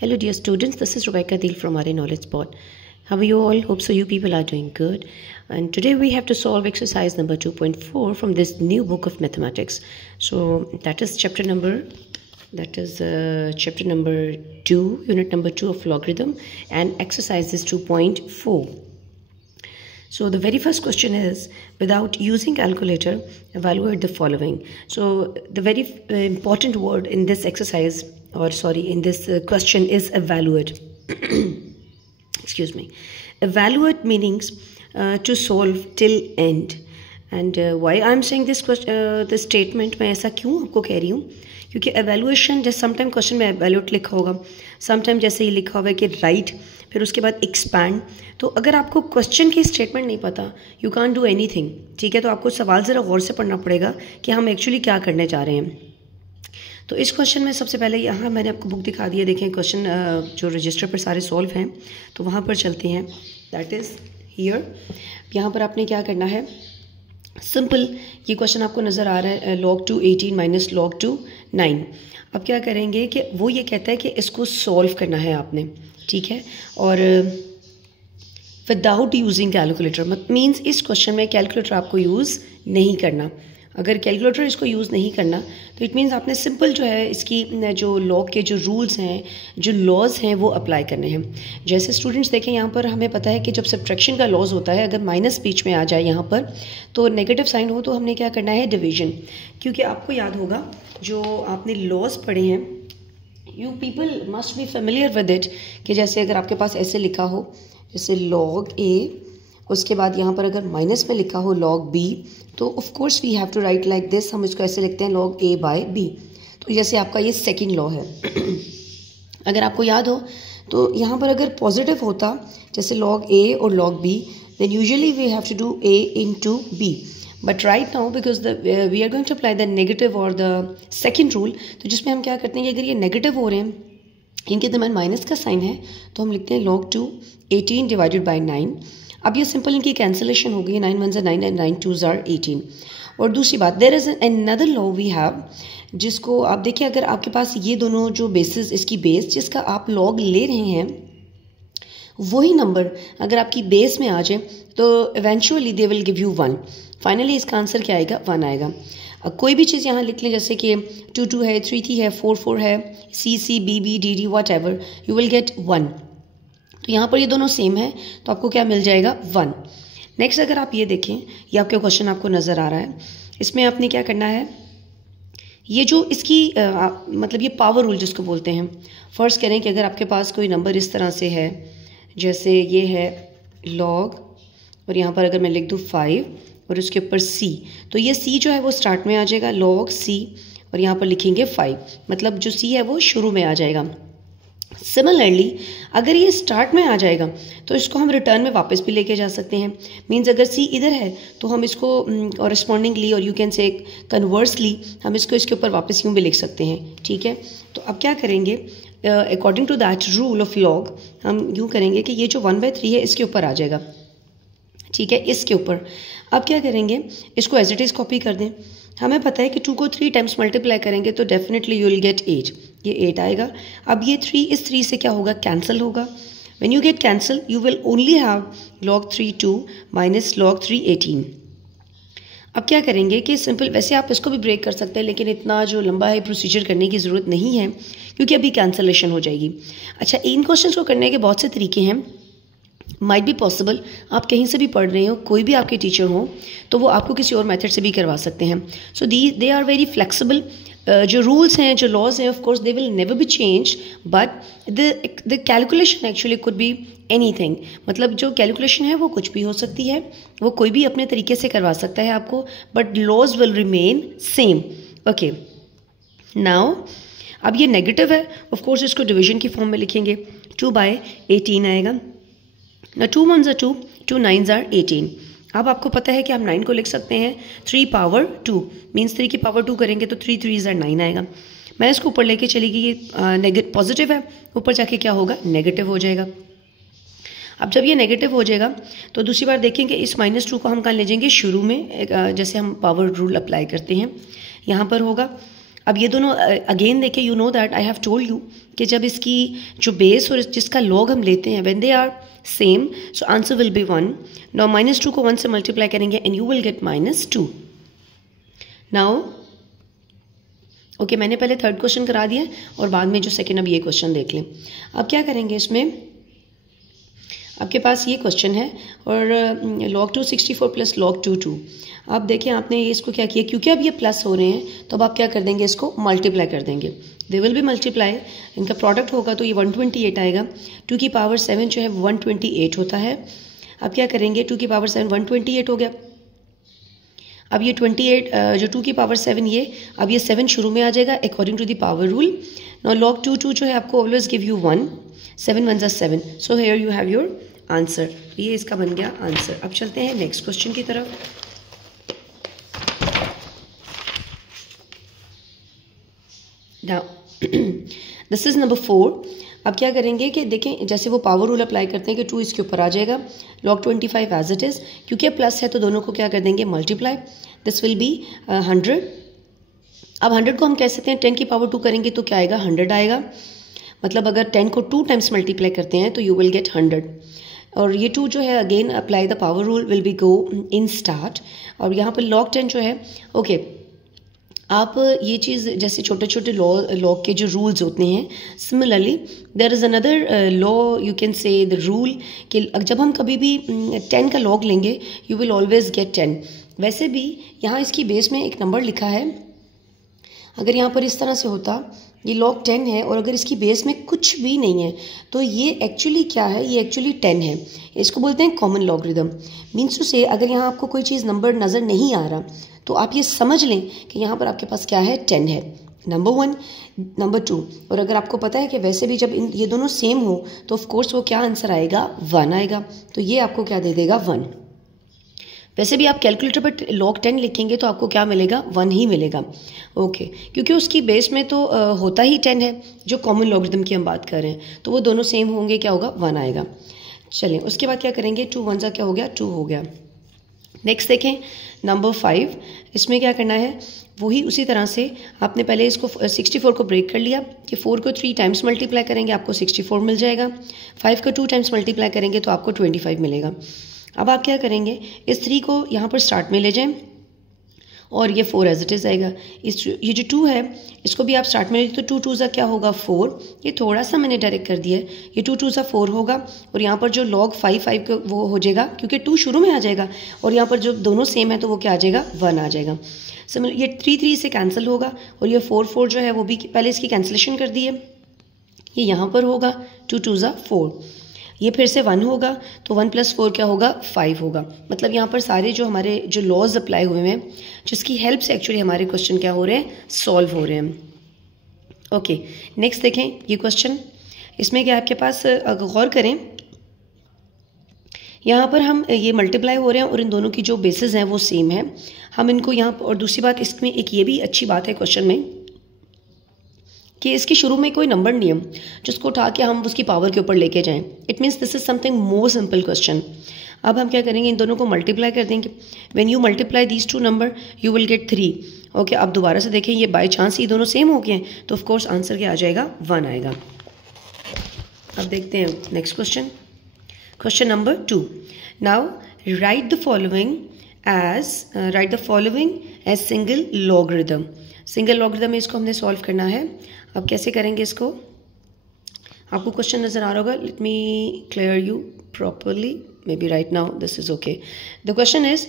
Hello dear students, this is Rebecca Deal from RA Knowledge Spot. How are you all? Hope so you people are doing good. And today we have to solve exercise number 2.4 from this new book of mathematics. So that is chapter number 2, unit number 2 of logarithm, and exercise is 2.4. So the very first question is, without using calculator, evaluate the following. So the very important word in this exercise, in this question is evaluate. Excuse me. Evaluate means to solve till end. And why I am saying this this statement, मैं ऐसा क्यों आपको कह रही हूँ, क्योंकि evaluation जैसे sometime question में evaluate लिखा होगा, समटाइम जैसे ये लिखा हुआ है कि राइट, फिर उसके बाद एक्सपैंड. तो अगर आपको क्वेश्चन की स्टेटमेंट नहीं पता, यू कांट डू एनीथिंग. ठीक है, तो आपको सवाल ज़रा गौर से पढ़ना पड़ेगा कि हम एक्चुअली क्या करने जा रहे हैं. तो इस क्वेश्चन में सबसे पहले यहाँ मैंने आपको बुक दिखा दी है, देखें क्वेश्चन जो रजिस्टर पर सारे सॉल्व हैं, तो वहाँ पर चलते हैं. That is here. यहाँ पर आपने क्या करना है, सिंपल ये क्वेश्चन आपको नज़र आ रहा है, log 2 18 माइनस log 2 9. अब क्या करेंगे कि वो ये कहता है कि इसको सॉल्व करना है आपने. ठीक है, और विदाउट यूजिंग कैलकुलेटर मीन्स इस क्वेश्चन में कैलकुलेटर आपको यूज़ नहीं करना. अगर कैलकुलेटर इसको यूज़ नहीं करना तो इट मीन्स आपने सिंपल जो है इसकी जो लॉग के जो रूल्स हैं, जो लॉज हैं, वो अप्लाई करने हैं. जैसे स्टूडेंट्स देखें, यहाँ पर हमें पता है कि जब सब्ट्रैक्शन का लॉज होता है, अगर माइनस बीच में आ जाए यहाँ पर तो नेगेटिव साइन हो, तो हमने क्या करना है, डिवीजन. क्योंकि आपको याद होगा जो आपने लॉज पढ़े हैं, you people must be familiar with it, कि जैसे अगर आपके पास ऐसे लिखा हो जैसे log a, उसके बाद यहाँ पर अगर माइनस में लिखा हो log b, तो of course we have to write like this. हम इसको ऐसे लिखते हैं log a बाय b. तो जैसे आपका ये सेकंड लॉ है. अगर आपको याद हो तो यहाँ पर अगर पॉजिटिव होता जैसे log a और log b, then usually we have to do a into b. But right now because we are going to apply the negative or the second rule, तो जिसमें हम क्या करते हैं कि अगर ये नेगेटिव हो रहे हैं, इनके दरम्यान माइनस का साइन है, तो हम लिखते हैं log 2 18 डिवाइडेड बाई 9. अब ये सिंपल इनकी कैंसिलेशन हो गई, 9 1 9 एंड 9 2 18. और दूसरी बात, there is another law we have, जिसको आप देखिए, अगर आपके पास ये दोनों जो बेसिस, इसकी बेस जिसका आप लॉग ले रहे हैं, वही नंबर अगर आपकी बेस में आ जाए तो eventually they will give you 1. Finally इसका आंसर क्या आएगा, 1 आएगा. अब कोई भी चीज़ यहाँ लिख लें, जैसे कि 2 2 है, 3 3 है, 4 4 है, C C B B D D what ever, you will gate 1. तो यहाँ पर ये दोनों सेम है, तो आपको क्या मिल जाएगा, 1. नेक्स्ट अगर आप ये देखें, ये आपके क्वेश्चन आपको नज़र आ रहा है, इसमें आपने क्या करना है, ये जो इसकी मतलब ये पावर रूल जिसको बोलते हैं. फर्स्ट करें कि अगर आपके पास कोई नंबर इस तरह से है, जैसे ये है log, और यहाँ पर अगर मैं लिख दूँ 5 और उसके ऊपर c, तो ये c जो है वो स्टार्ट में आ जाएगा, log c, और यहाँ पर लिखेंगे 5, मतलब जो c है वो शुरू में आ जाएगा. सिमिलरली अगर ये स्टार्ट में आ जाएगा तो इसको हम रिटर्न में वापस भी लेके जा सकते हैं. मींस अगर c इधर है तो हम इसको कॉरेस्पॉन्डिंगली, और यू कैन से कन्वर्सली, हम इसको इसके ऊपर वापस यूँ भी लिख सकते हैं. ठीक है, तो अब क्या करेंगे, according to that rule of log हम यूँ करेंगे कि ये जो 1/3 है इसके ऊपर आ जाएगा. ठीक है, इसके ऊपर. अब क्या करेंगे, इसको एज इट इज़ कॉपी कर दें. हमें पता है कि 2 को 3 टाइम्स मल्टीप्लाई करेंगे तो डेफिनेटली यू विल गेट 8. ये 8 आएगा. अब ये 3 इस 3 से क्या होगा, कैंसिल होगा. When you get cancel you will only have log 3 2 minus log 3 18. अब क्या करेंगे कि सिंपल, वैसे आप इसको भी ब्रेक कर सकते हैं, लेकिन इतना जो लंबा है प्रोसीजर करने की ज़रूरत नहीं है, क्योंकि अभी कैंसलेशन हो जाएगी. अच्छा, इन क्वेश्चन को करने के बहुत से तरीके हैं. माइट बी पॉसिबल आप कहीं से भी पढ़ रहे हो, कोई भी आपके टीचर हो, तो वो आपको किसी और मेथड से भी करवा सकते हैं. सो दे आर वेरी फ्लेक्सिबल. जो रूल्स हैं, जो लॉज हैं, of course they will never be change, but the calculation actually could be anything. मतलब जो कैलकुलेशन है वो कुछ भी हो सकती है, वो कोई भी अपने तरीके से करवा सकता है आपको, but laws will remain same. Okay, now अब ये नेगेटिव है, ऑफ कोर्स इसको डिवीजन की फॉर्म में लिखेंगे, 2/18 आएगा. 2 1s are 2, 2 9s are 18. अब आपको पता है कि आप 9 को लिख सकते हैं 3 पावर 2, मीन्स 3 की पावर 2 करेंगे तो 3 3s are 9 आएगा. मैं इसको ऊपर लेके चली गई, ये पॉजिटिव है, ऊपर जाके क्या होगा, नेगेटिव हो जाएगा. अब जब ये नेगेटिव हो जाएगा तो दूसरी बार देखेंगे, इस -2 को हम कहाँ ले जाएंगे, शुरू में, जैसे हम पावर रूल अप्लाई करते हैं, यहाँ पर होगा. अब ये दोनों अगेन देखें, you know that I have told you कि जब इसकी जो बेस और जिसका लॉग हम लेते हैं when they are same, so answer will be 1. Now -2 को 1 से मल्टीप्लाई करेंगे and you will get -2. Now okay, मैंने पहले थर्ड क्वेश्चन करा दिया और बाद में जो सेकेंड, अब ये क्वेश्चन देख लें. अब क्या करेंगे, इसमें आपके पास ये क्वेश्चन है और log 2 64 प्लस log 2 2. आप देखें आपने इसको क्या किया, क्योंकि अब ये प्लस हो रहे हैं तो अब आप क्या कर देंगे, इसको मल्टीप्लाई कर देंगे. दे विल बी मल्टीप्लाई, इनका प्रोडक्ट होगा तो ये 128 आएगा. 2 की पावर 7 जो है 128 होता है. अब क्या करेंगे, 2 की पावर 7 128 हो गया. अब ये 28 जो 2 की पावर 7 ये, अब ये 7 शुरू में आ जाएगा according to the power rule. Now log 2 2 जो है आपको ऑलवेज गिव यू 1. 7 1 जा 7. So here you have your answer. ये इसका बन गया आंसर. अब चलते हैं नेक्स्ट क्वेश्चन की तरफ. Now this is number 4. अब क्या करेंगे कि देखें, जैसे वो पावर रूल अप्लाई करते हैं कि 2 इसके ऊपर आ जाएगा, log 25 एज इट इज़. क्योंकि प्लस है तो दोनों को क्या कर देंगे, मल्टीप्लाई. This will B 100. अब 100 को हम कह सकते हैं 10 की पावर 2 करेंगे तो क्या आएगा, 100 आएगा. मतलब अगर 10 को 2 टाइम्स मल्टीप्लाई करते हैं तो यू विल गेट 100. और ये 2 जो है again apply the power rule will be go in start. और यहाँ पर log 10 जो है, ओके आप ये चीज़ जैसे छोटे छोटे लॉ के जो रूल्स होते हैं, similarly there is another law you can say the rule कि जब हम कभी भी 10 का लॉग लेंगे यू विल ऑलवेज गेट 10. वैसे भी यहाँ इसकी बेस में एक नंबर लिखा है, अगर यहाँ पर इस तरह से होता ये log 10 है और अगर इसकी बेस में कुछ भी नहीं है तो ये एक्चुअली क्या है, ये एक्चुअली 10 है. इसको बोलते हैं कॉमन लॉगरिदम. मीन्स टू से अगर यहाँ आपको कोई चीज़ नंबर नज़र नहीं आ रहा तो आप ये समझ लें कि यहाँ पर आपके पास क्या है, 10 है. नंबर 1. नंबर 2, और अगर आपको पता है कि वैसे भी जब ये दोनों सेम हो तो ऑफ कोर्स वो क्या आंसर आएगा, 1 आएगा. तो ये आपको क्या दे देगा, 1. वैसे भी आप कैलकुलेटर पर log 10 लिखेंगे तो आपको क्या मिलेगा, 1 ही मिलेगा. ओके क्योंकि उसकी बेस में तो होता ही 10 है, जो कॉमन लॉगरिदम की हम बात कर रहे हैं, तो वो दोनों सेम होंगे, क्या होगा, 1 आएगा. चलिए उसके बाद क्या करेंगे, 2 1 जा क्या हो गया, 2 हो गया. नेक्स्ट देखें नंबर 5. इसमें क्या करना है, वही उसी तरह से आपने पहले इसको 64 को ब्रेक कर लिया कि 4 को 3 टाइम्स मल्टीप्लाई करेंगे आपको 64 मिल जाएगा. 5 को 2 टाइम्स मल्टीप्लाई करेंगे तो आपको 25 मिलेगा. अब आप क्या करेंगे, इस 3 को यहाँ पर स्टार्ट में ले जाएं और ये 4 एज इट इज़ आएगा. ये जो 2 है इसको भी आप स्टार्ट में ले तो 2 2 ज़ा क्या होगा, 4. ये थोड़ा सा मैंने डायरेक्ट कर दिया है, ये 2 2 ज़ा 4 होगा और यहाँ पर जो log 5 5 का वो हो जाएगा क्योंकि 2 शुरू में आ जाएगा और यहाँ पर जो दोनों सेम है तो वो क्या आ जाएगा, 1 आ जाएगा. सिमिलर ये 3 3 से कैंसिल होगा और ये 4 4 जो है वो भी पहले इसकी कैंसिलेशन कर दी है. ये यहाँ पर होगा 2 2 ज़ा 4. ये फिर से 1 होगा तो 1 + 4 क्या होगा, 5 होगा. मतलब यहाँ पर सारे जो हमारे जो लॉज अप्लाई हुए हैं जिसकी हेल्प से एक्चुअली हमारे क्वेश्चन क्या हो रहे हैं, सॉल्व हो रहे हैं. ओके नेक्स्ट देखें ये क्वेश्चन. इसमें क्या आपके पास अगर गौर करें, यहाँ पर हम ये मल्टीप्लाई हो रहे हैं और इन दोनों की जो बेसिस हैं वो सेम है. हम इनको यहाँ और दूसरी बात इसमें एक ये भी अच्छी बात है क्वेश्चन में कि इसके शुरू में कोई नंबर नहीं है जिसको उठा के हम उसकी पावर के ऊपर लेके जाएं. It means this is something more simple question. अब हम क्या करेंगे, इन दोनों को मल्टीप्लाई कर देंगे. When you multiply these 2 number you will gate 3. Okay अब दोबारा से देखें, ये बाय चांस ये दोनों सेम हो गए हैं तो ऑफकोर्स आंसर क्या आ जाएगा, 1 आएगा. अब देखते हैं next question. Question number 2. Now write the following as single logarithm. Single logarithm में इसको हमने सॉल्व करना है. अब कैसे करेंगे इसको, आपको क्वेश्चन नज़र आ रहा होगा. Let me clear you properly, maybe right now this is okay. The question is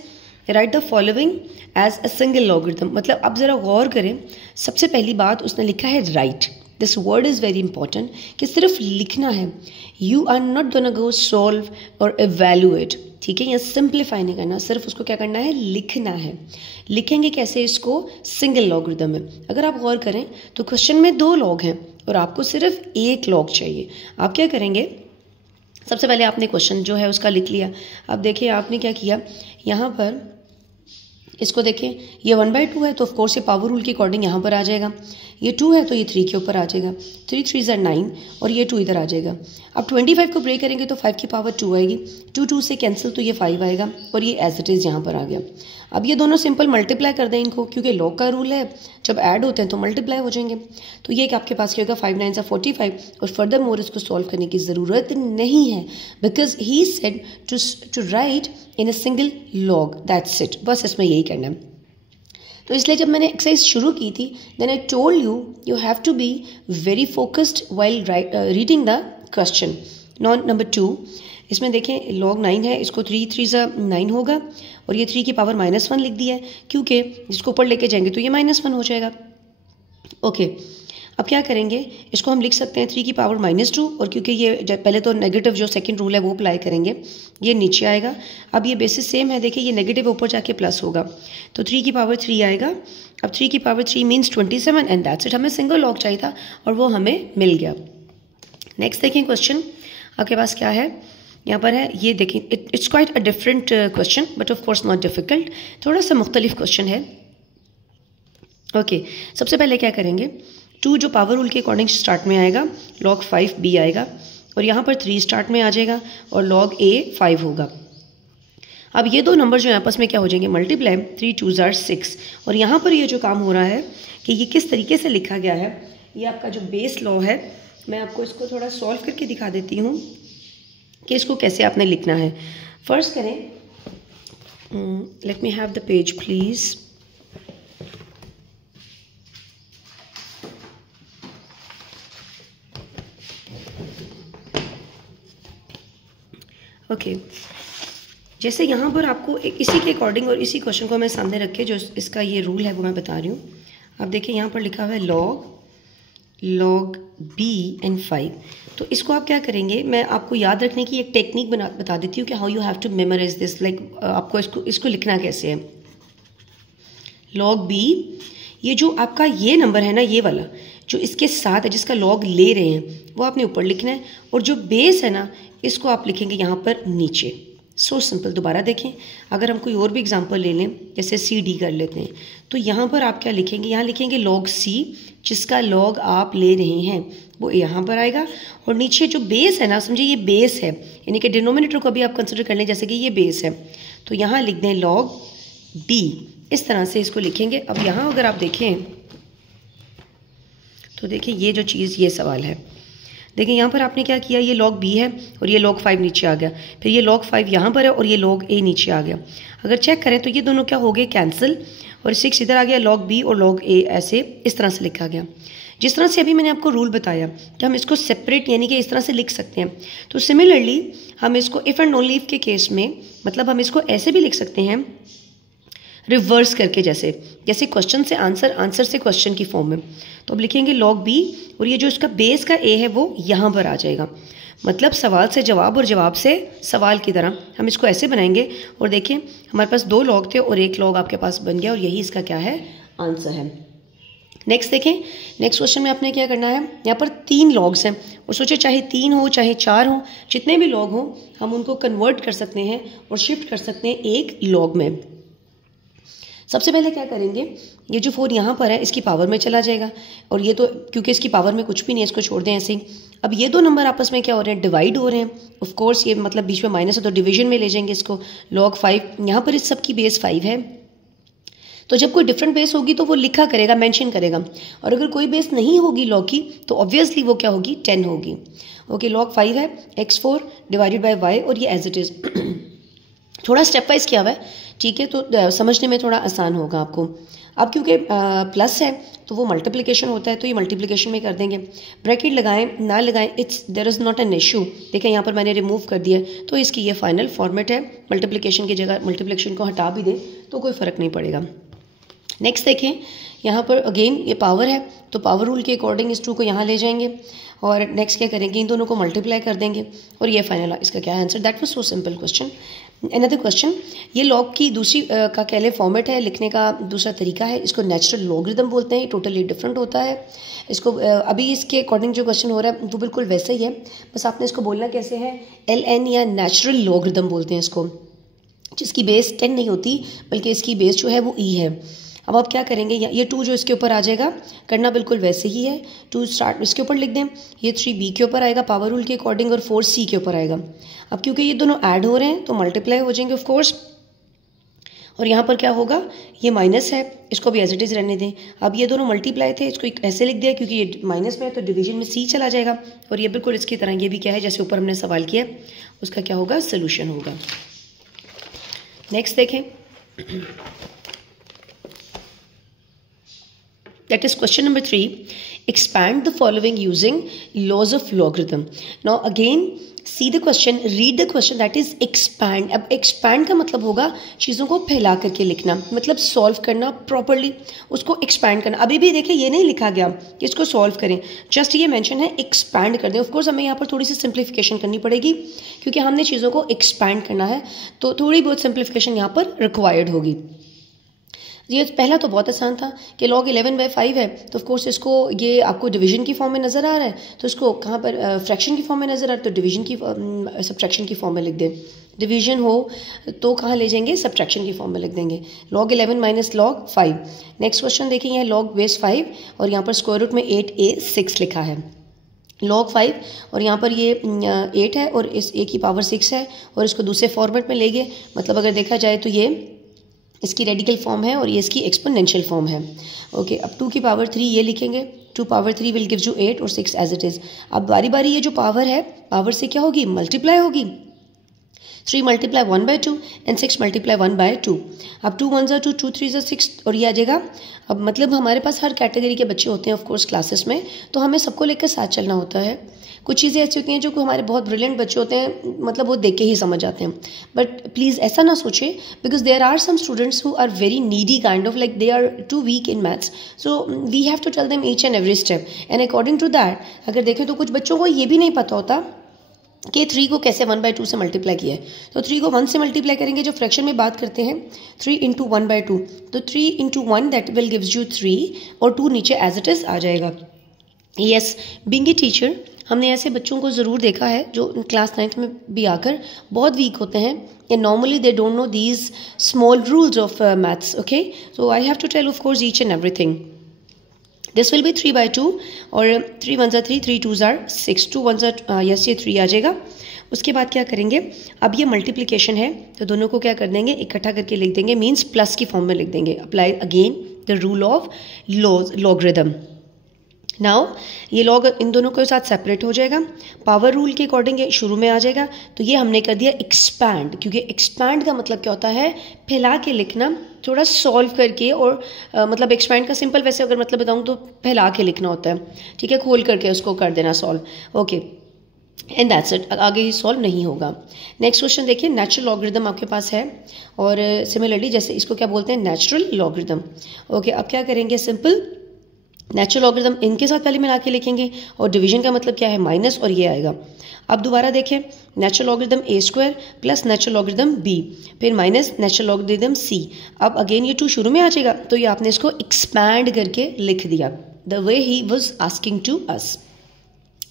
write the following as a single logarithm. मतलब अब ज़रा गौर करें, सबसे पहली बात उसने लिखा है right. This word is very important कि सिर्फ लिखना है. You are not gonna go solve और एवेल्युएट. ठीक है, या सिंप्लीफाई नहीं करना, सिर्फ उसको क्या करना है, लिखना है. लिखेंगे कैसे इसको, सिंगल लॉगरिदम में. अगर आप गौर करें तो क्वेश्चन में 2 लॉग हैं और आपको सिर्फ 1 लॉग चाहिए. आप क्या करेंगे, सबसे पहले आपने क्वेश्चन जो है उसका लिख लिया. अब देखिए आपने क्या किया, यहाँ पर इसको देखें, ये 1/2 है तो ऑफकोर्स ये पावर रूल के अकॉर्डिंग यहाँ पर आ जाएगा। ये 2 है तो ये 3 के ऊपर आ जाएगा। 3 3 ज़ा 9 और ये 2 इधर आ जाएगा। अब 25 को ब्रेक करेंगे तो 5 की पावर 2 आएगी। 2 2 से कैंसिल तो ये 5 आएगा और ये एज इट इज़ यहाँ पर आ गया। अब ये दोनों सिंपल मल्टीप्लाई कर दें इनको, क्योंकि लॉग का रूल है जब ऐड होते हैं तो मल्टीप्लाई हो जाएंगे। तो ये कि आपके पास क्या होगा 5 9 ज़ा 45 और फर्दर मोर इसको सॉल्व करने की ज़रूरत नहीं है, because he said to write in a single log, that's it. बस इसमें यही करना है। तो इसलिए जब मैंने एक्सरसाइज शुरू की थी then I told you have to be very focused while reading the question. Number 2, इसमें देखें लॉग 9 है, इसको 3 3 ज़ा 9 होगा और ये 3 की पावर -1 लिख दिया है, क्योंकि इसको ऊपर लेके जाएंगे तो ये -1 हो जाएगा। ओके, अब क्या करेंगे, इसको हम लिख सकते हैं 3 की पावर -2 और क्योंकि ये पहले तो नेगेटिव जो सेकंड रूल है वो अप्लाई करेंगे, ये नीचे आएगा। अब ये बेसिस सेम है, देखिए ये नेगेटिव ऊपर जाके प्लस होगा तो 3 की पावर 3 आएगा। अब 3 की power 3 means 27 and that's it. हमें सिंगल लॉग चाहिए था और वो हमें मिल गया। नेक्स्ट देखें क्वेश्चन आपके पास क्या है, यहाँ पर है ये देखें, it's quite a different question but of course not difficult, थोड़ा सा मुख्तलिफ क्वेश्चन है। ओके, सबसे पहले क्या करेंगे, 2 जो पावर रूल के अकॉर्डिंग स्टार्ट में आएगा log 5b आएगा और यहाँ पर 3 स्टार्ट में आ जाएगा और log a 5 होगा। अब ये दो नंबर जो आपस में क्या हो जाएंगे मल्टीप्लाई, 3 2 ज़ा 6 और यहाँ पर ये जो काम हो रहा है कि ये किस तरीके से लिखा गया है, ये आपका जो बेस लॉ है, मैं आपको इसको थोड़ा सॉल्व करके दिखा देती हूँ कि इसको कैसे आपने लिखना है। फर्स्ट करें, let me have the page please. Okay, जैसे यहाँ पर आपको इसी के अकॉर्डिंग और इसी क्वेश्चन को मैं सामने रख के जो इसका ये रूल है वो मैं बता रही हूँ। आप देखिए यहाँ पर लिखा हुआ है log b एंड 5। तो इसको आप क्या करेंगे, मैं आपको याद रखने की एक टेक्निक बता देती हूँ कि how you have to memorise this, like आपको इसको लिखना कैसे है। log b, ये जो आपका ये नंबर है ना, ये वाला जो इसके साथ है जिसका log ले रहे हैं वो आपने ऊपर लिखना है और जो बेस है ना इसको आप लिखेंगे यहाँ पर नीचे। So simple. दोबारा देखें, अगर हम कोई और भी एग्जांपल ले लें, जैसे CD कर लेते हैं, तो यहाँ पर आप क्या लिखेंगे, यहाँ लिखेंगे log C, जिसका log आप ले रहे हैं वो यहाँ पर आएगा और नीचे जो बेस है ना, समझिए ये बेस है, यानी कि डिनोमिनेटर को भी आप कंसिडर कर लें जैसे कि ये बेस है, तो यहाँ लिख दें log B, इस तरह से इसको लिखेंगे। अब यहाँ अगर आप देखें तो देखिए ये जो चीज़, ये सवाल है, देखिए यहाँ पर आपने क्या किया, ये log b है और ये log 5 नीचे आ गया, फिर ये log 5 यहाँ पर है और ये log a नीचे आ गया। अगर चेक करें तो ये दोनों क्या हो गए, कैंसिल, और 6 इधर आ गया, log b और log a ऐसे इस तरह से लिखा गया। जिस तरह से अभी मैंने आपको रूल बताया कि हम इसको सेपरेट यानी कि इस तरह से लिख सकते हैं, तो सिमिलरली हम इसको इफ़ एंड ओनली इफ के केस में, मतलब हम इसको ऐसे भी लिख सकते हैं रिवर्स करके, जैसे क्वेश्चन से आंसर, आंसर से क्वेश्चन की फॉर्म में। तो अब लिखेंगे log b और ये जो इसका बेस का a है वो यहाँ पर आ जाएगा, मतलब सवाल से जवाब और जवाब से सवाल की तरह हम इसको ऐसे बनाएंगे। और देखें हमारे पास 2 log थे और 1 log आपके पास बन गया और यही इसका क्या है, आंसर है। नेक्स्ट देखें, नेक्स्ट क्वेश्चन में आपने क्या करना है, यहाँ पर 3 लॉग्स हैं और सोचे चाहे 3 हो चाहे 4 हो, जितने भी लॉग हो हम उनको कन्वर्ट कर सकते हैं और शिफ्ट कर सकते हैं एक लॉग में। सबसे पहले क्या करेंगे, ये जो 4 यहाँ पर है इसकी पावर में चला जाएगा और ये तो क्योंकि इसकी पावर में कुछ भी नहीं है इसको छोड़ दें ऐसे ही। अब ये 2 नंबर आपस में क्या हो रहे हैं, डिवाइड हो रहे हैं। ऑफ कोर्स ये मतलब बीच में माइनस है तो डिवीजन में ले जाएंगे इसको। log 5 यहाँ पर इस सब की बेस 5 है, तो जब कोई डिफरेंट बेस होगी तो वो लिखा करेगा, मेंशन करेगा, और अगर कोई बेस नहीं होगी लॉग की तो ऑब्वियसली वो क्या होगी, 10 होगी। ओके, log 5 है x4 डिवाइडेड बाय y और ये एज इट इज़ थोड़ा स्टेप वाइज किया हुआ है, ठीक है, तो समझने में थोड़ा आसान होगा आपको। अब क्योंकि प्लस है तो वो मल्टीप्लिकेशन होता है तो ये मल्टीप्लिकेशन में कर देंगे, ब्रैकेट लगाएं ना लगाएं it's there is not an issue. देखें यहाँ पर मैंने रिमूव कर दिया तो इसकी ये फाइनल फॉर्मेट है, मल्टीप्लिकेशन की जगह मल्टीप्लिकेशन को हटा भी दें तो कोई फ़र्क नहीं पड़ेगा। नेक्स्ट देखें, यहाँ पर अगेन ये पावर है तो पावर रूल के अकॉर्डिंग इस 2 को यहाँ ले जाएंगे और नेक्स्ट क्या करेंगे, इन दोनों को मल्टीप्लाई कर देंगे और ये फाइनल इसका क्या है answer. That was so simple question. Another question, ये लॉग की दूसरी का कह लें फॉर्मेट है, लिखने का दूसरा तरीका है, इसको नेचुरल लॉगरिदम बोलते हैं, टोटली डिफरेंट होता है। इसको अभी इसके अकॉर्डिंग जो क्वेश्चन हो रहा है वो बिल्कुल वैसे ही है, बस आपने इसको बोलना कैसे है, LN या नेचुरल लॉगरिदम बोलते हैं इसको। जिसकी बेस 10 नहीं होती बल्कि इसकी बेस जो है वो ई है। अब आप क्या करेंगे, ये 2 जो इसके ऊपर आ जाएगा, करना बिल्कुल वैसे ही है। 2 स्टार्ट इसके ऊपर लिख दें, ये 3 बी के ऊपर आएगा पावर रूल के अकॉर्डिंग, और 4 सी के ऊपर आएगा। अब क्योंकि ये दोनों ऐड हो रहे हैं तो मल्टीप्लाई हो जाएंगे ऑफ कोर्स, और यहाँ पर क्या होगा, ये माइनस है, इसको भी एज इट इज़ रहने दें। अब ये दोनों मल्टीप्लाई थे, इसको ऐसे लिख दिया क्योंकि ये माइनस में है तो डिवीजन में सी चला जाएगा, और ये बिल्कुल इसकी तरह ये भी क्या है जैसे ऊपर हमने सवाल किया उसका क्या होगा, सोल्यूशन होगा। नेक्स्ट देखें, that is question number 3. Expand the following using laws of logarithm. Now again see the question, read the question, that is expand. अब expand का मतलब होगा चीज़ों को फैला करके लिखना, मतलब सॉल्व करना प्रॉपरली, उसको एक्सपैंड करना। अभी भी देखिए ये नहीं लिखा गया कि इसको सॉल्व करें, जस्ट ये मेंशन है एक्सपैंड कर दें। ऑफकोर्स हमें यहाँ पर थोड़ी सी सिंप्लीफिकेशन करनी पड़ेगी क्योंकि हमने चीज़ों को एक्सपैंड करना है, तो थोड़ी बहुत सिंप्लीफिकेशन यहाँ पर रिक्वायर्ड होगी। ये पहला तो बहुत आसान था कि log 11/5 है, तो ऑफ कोर्स इसको ये आपको डिवीजन की फॉर्म में नज़र आ रहा है, तो इसको कहाँ पर फ्रैक्शन की फॉर्म में नज़र आ रहा है, तो डिवीजन की सब्ट्रैक्शन की फॉर्म में लिख दें। डिवीजन हो तो कहाँ ले जाएंगे, सब्ट्रैक्शन की फॉर्म में लिख देंगे, log 11 - log 5। नेक्स्ट क्वेश्चन देखिए, यहाँ log बेस 5 और यहाँ पर स्क्वायर रूट में 8a6 लिखा है, log 5 और यहाँ पर ये 8 है और इस a की पावर 6 है, और इसको दूसरे फॉर्मेट में ले गए, मतलब अगर देखा जाए तो ये इसकी रेडिकल फॉर्म है और ये इसकी एक्सपोनेंशियल फॉर्म है। ओके, अब 2 की पावर 3 ये लिखेंगे, 2 पावर 3 विल गिव यू 8 और 6 एज इट इज़। अब बारी बारी ये जो पावर है, पावर से क्या होगी, मल्टीप्लाई होगी। 3 × 1/2 एंड 6 × 1/2। अब 2 1 2 2 3 6 और ये आ जाएगा। अब मतलब हमारे पास हर कैटेगरी के बच्चे होते हैं ऑफ कोर्स क्लासेस में, तो हमें सबको लेकर साथ चलना होता है। कुछ चीज़ें ऐसी होती हैं जो हमारे बहुत ब्रिलियंट बच्चे होते हैं, मतलब वो देख के ही समझ जाते हैं, बट प्लीज़ ऐसा ना सोचें, because there are some students who are very needy kind of, like they are too weak in maths, so we have to tell them each and every step, and according to that अगर देखें तो कुछ बच्चों को ये भी नहीं पता होता कि 3 को कैसे 1/2 से मल्टीप्लाई किया है, तो 3 को 1 से मल्टीप्लाई करेंगे। जो फ्रैक्शन में बात करते हैं 3 × 1/2, तो 3 × 1 दैट विल गिव्स यू 3 और 2 नीचे एज इट इज़ आ जाएगा। यस, बीइंग ए टीचर हमने ऐसे बच्चों को ज़रूर देखा है जो क्लास 9th में भी आकर बहुत वीक होते हैं, and normally they don't know these small rules of maths. Okay, so I have to tell of course each and everything. This will be 3/2 और 3 1 3 3 2 6 2 1 यस ये 3 आ जाएगा। उसके बाद क्या करेंगे, अब ये मल्टीप्लिकेशन है तो दोनों को क्या कर देंगे, इकट्ठा करके लिख देंगे, मीन्स प्लस की फॉर्म में लिख देंगे। Apply again the rule of logarithm. Now ये लॉग इन दोनों के साथ सेपरेट हो जाएगा, पावर रूल के अकॉर्डिंग ये शुरू में आ जाएगा, तो ये हमने कर दिया एक्सपैंड, क्योंकि एक्सपैंड का मतलब क्या होता है, फैला के लिखना, थोड़ा सॉल्व करके, और मतलब एक्सपैंड का सिंपल वैसे अगर मतलब बताऊँ तो फैला के लिखना होता है, ठीक है, खोल करके उसको कर देना solve. Okay, and that's it, आगे ही सॉल्व नहीं होगा। नेक्स्ट क्वेश्चन देखिए, नेचुरल लॉगरिथम आपके पास है, और सिमिलरली जैसे इसको क्या बोलते हैं, नेचुरल लॉगरिथम। ओके, अब क्या करेंगे, सिंपल नेचुरल लॉगरिथम इनके साथ पहले मिला के लिखेंगे, और डिवीजन का मतलब क्या है, माइनस, और ये आएगा। अब दोबारा देखें, natural logarithm a² plus natural logarithm b, फिर माइनस नेचुरल लॉगरिथम c। अब अगेन ये 2 शुरू में आ जाएगा, तो ये आपने इसको एक्सपैंड करके लिख दिया, the way he was asking to us.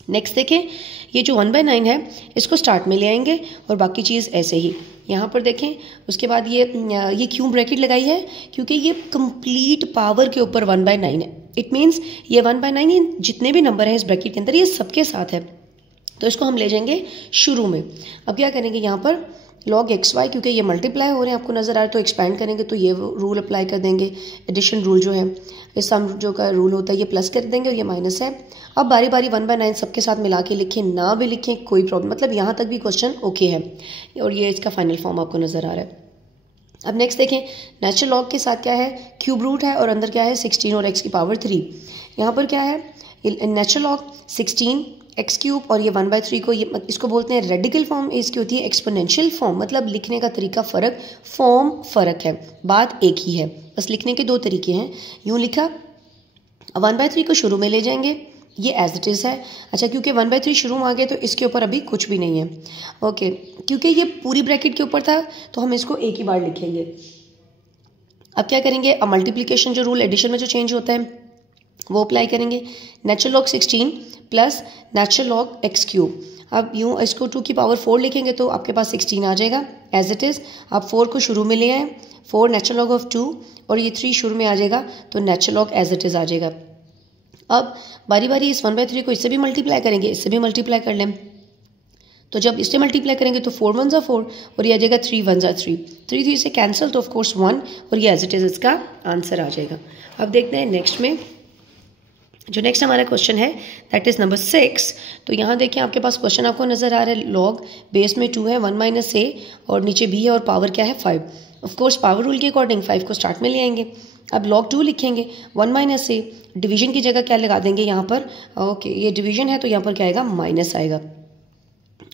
Next देखें, ये जो 1/9 है इसको स्टार्ट में ले आएंगे, और बाकी चीज़ ऐसे ही यहाँ पर देखें। उसके बाद ये क्यों ब्रैकेट लगाई है, क्योंकि ये कंप्लीट पावर के ऊपर 1/9 है, इट मीन्स ये 1/9 ये जितने भी नंबर है इस ब्रैकेट के अंदर ये सबके साथ है, तो इसको हम ले जाएंगे शुरू में। अब क्या करेंगे, यहाँ पर log xy, क्योंकि ये मल्टीप्लाई हो रहे हैं आपको नज़र आ रहा है, तो एक्सपैंड करेंगे तो ये रूल अप्लाई कर देंगे, एडिशन रूल जो है, इस सम जो का रूल होता है, ये प्लस कर देंगे और ये माइनस है। अब बारी बारी 1/9 सबके साथ मिला के लिखें, ना भी लिखें कोई प्रॉब्लम, मतलब यहाँ तक भी क्वेश्चन ओके है, और ये इसका फाइनल फॉर्म आपको नज़र आ रहा है। अब नेक्स्ट देखें, नेचुरल लॉग के साथ क्या है, क्यूब रूट है, और अंदर क्या है 16 और x की पावर 3। यहाँ पर क्या है, नेचुरल लॉग 16 x³ और ये 1/3 को, ये इसको बोलते हैं रेडिकल फॉर्म, इसकी होती है एक्सपोनेंशियल फॉर्म, मतलब लिखने का तरीका फ़र्क, फॉर्म फ़र्क है, बात एक ही है, बस लिखने के 2 तरीके हैं। यूँ लिखा, 1/3 को शुरू में ले जाएंगे, ये एज इट इज़ है। अच्छा, क्योंकि 1/3 शुरू में आ गए तो इसके ऊपर अभी कुछ भी नहीं है। ओके, क्योंकि ये पूरी ब्रैकेट के ऊपर था तो हम इसको एक ही बार लिखेंगे। अब क्या करेंगे, मल्टीप्लिकेशन जो रूल एडिशन में जो चेंज होता है वो अप्लाई करेंगे। Natural log 16 plus natural log x cube. अब यूँ इसको 2 की पावर 4 लिखेंगे तो आपके पास 16 आ जाएगा एज इट इज़। आप 4 को शुरू में ले आए, 4 नेचुरल लॉग ऑफ 2 और ये 3 शुरू में आ जाएगा तो natural log as it is आ जाएगा। अब बारी बारी इस 1/3 को इससे भी मल्टीप्लाई करेंगे, इससे भी मल्टीप्लाई कर लें। तो जब इससे मल्टीप्लाई करेंगे तो 4 1 4 और ये आ जाएगा 3 1 3, 3 3 से कैंसिल तो ऑफकोर्स 1 और ये एज इट इज़ इसका आंसर आ जाएगा। अब देखते हैं नेक्स्ट में, जो नेक्स्ट हमारा क्वेश्चन है दैट इज़ नंबर 6। तो यहाँ देखिए आपके पास क्वेश्चन आपको नज़र आ रहा है, लॉग बेस में 2 है, 1 - a और नीचे b है और पावर क्या है 5। ऑफकोर्स पावर रूल के अकॉर्डिंग 5 को स्टार्ट में ले आएंगे। अब log 2 लिखेंगे, 1 - a डिवीजन की जगह क्या लगा देंगे यहाँ पर, ओके ये डिवीजन है तो यहाँ पर क्या आएगा माइनस आएगा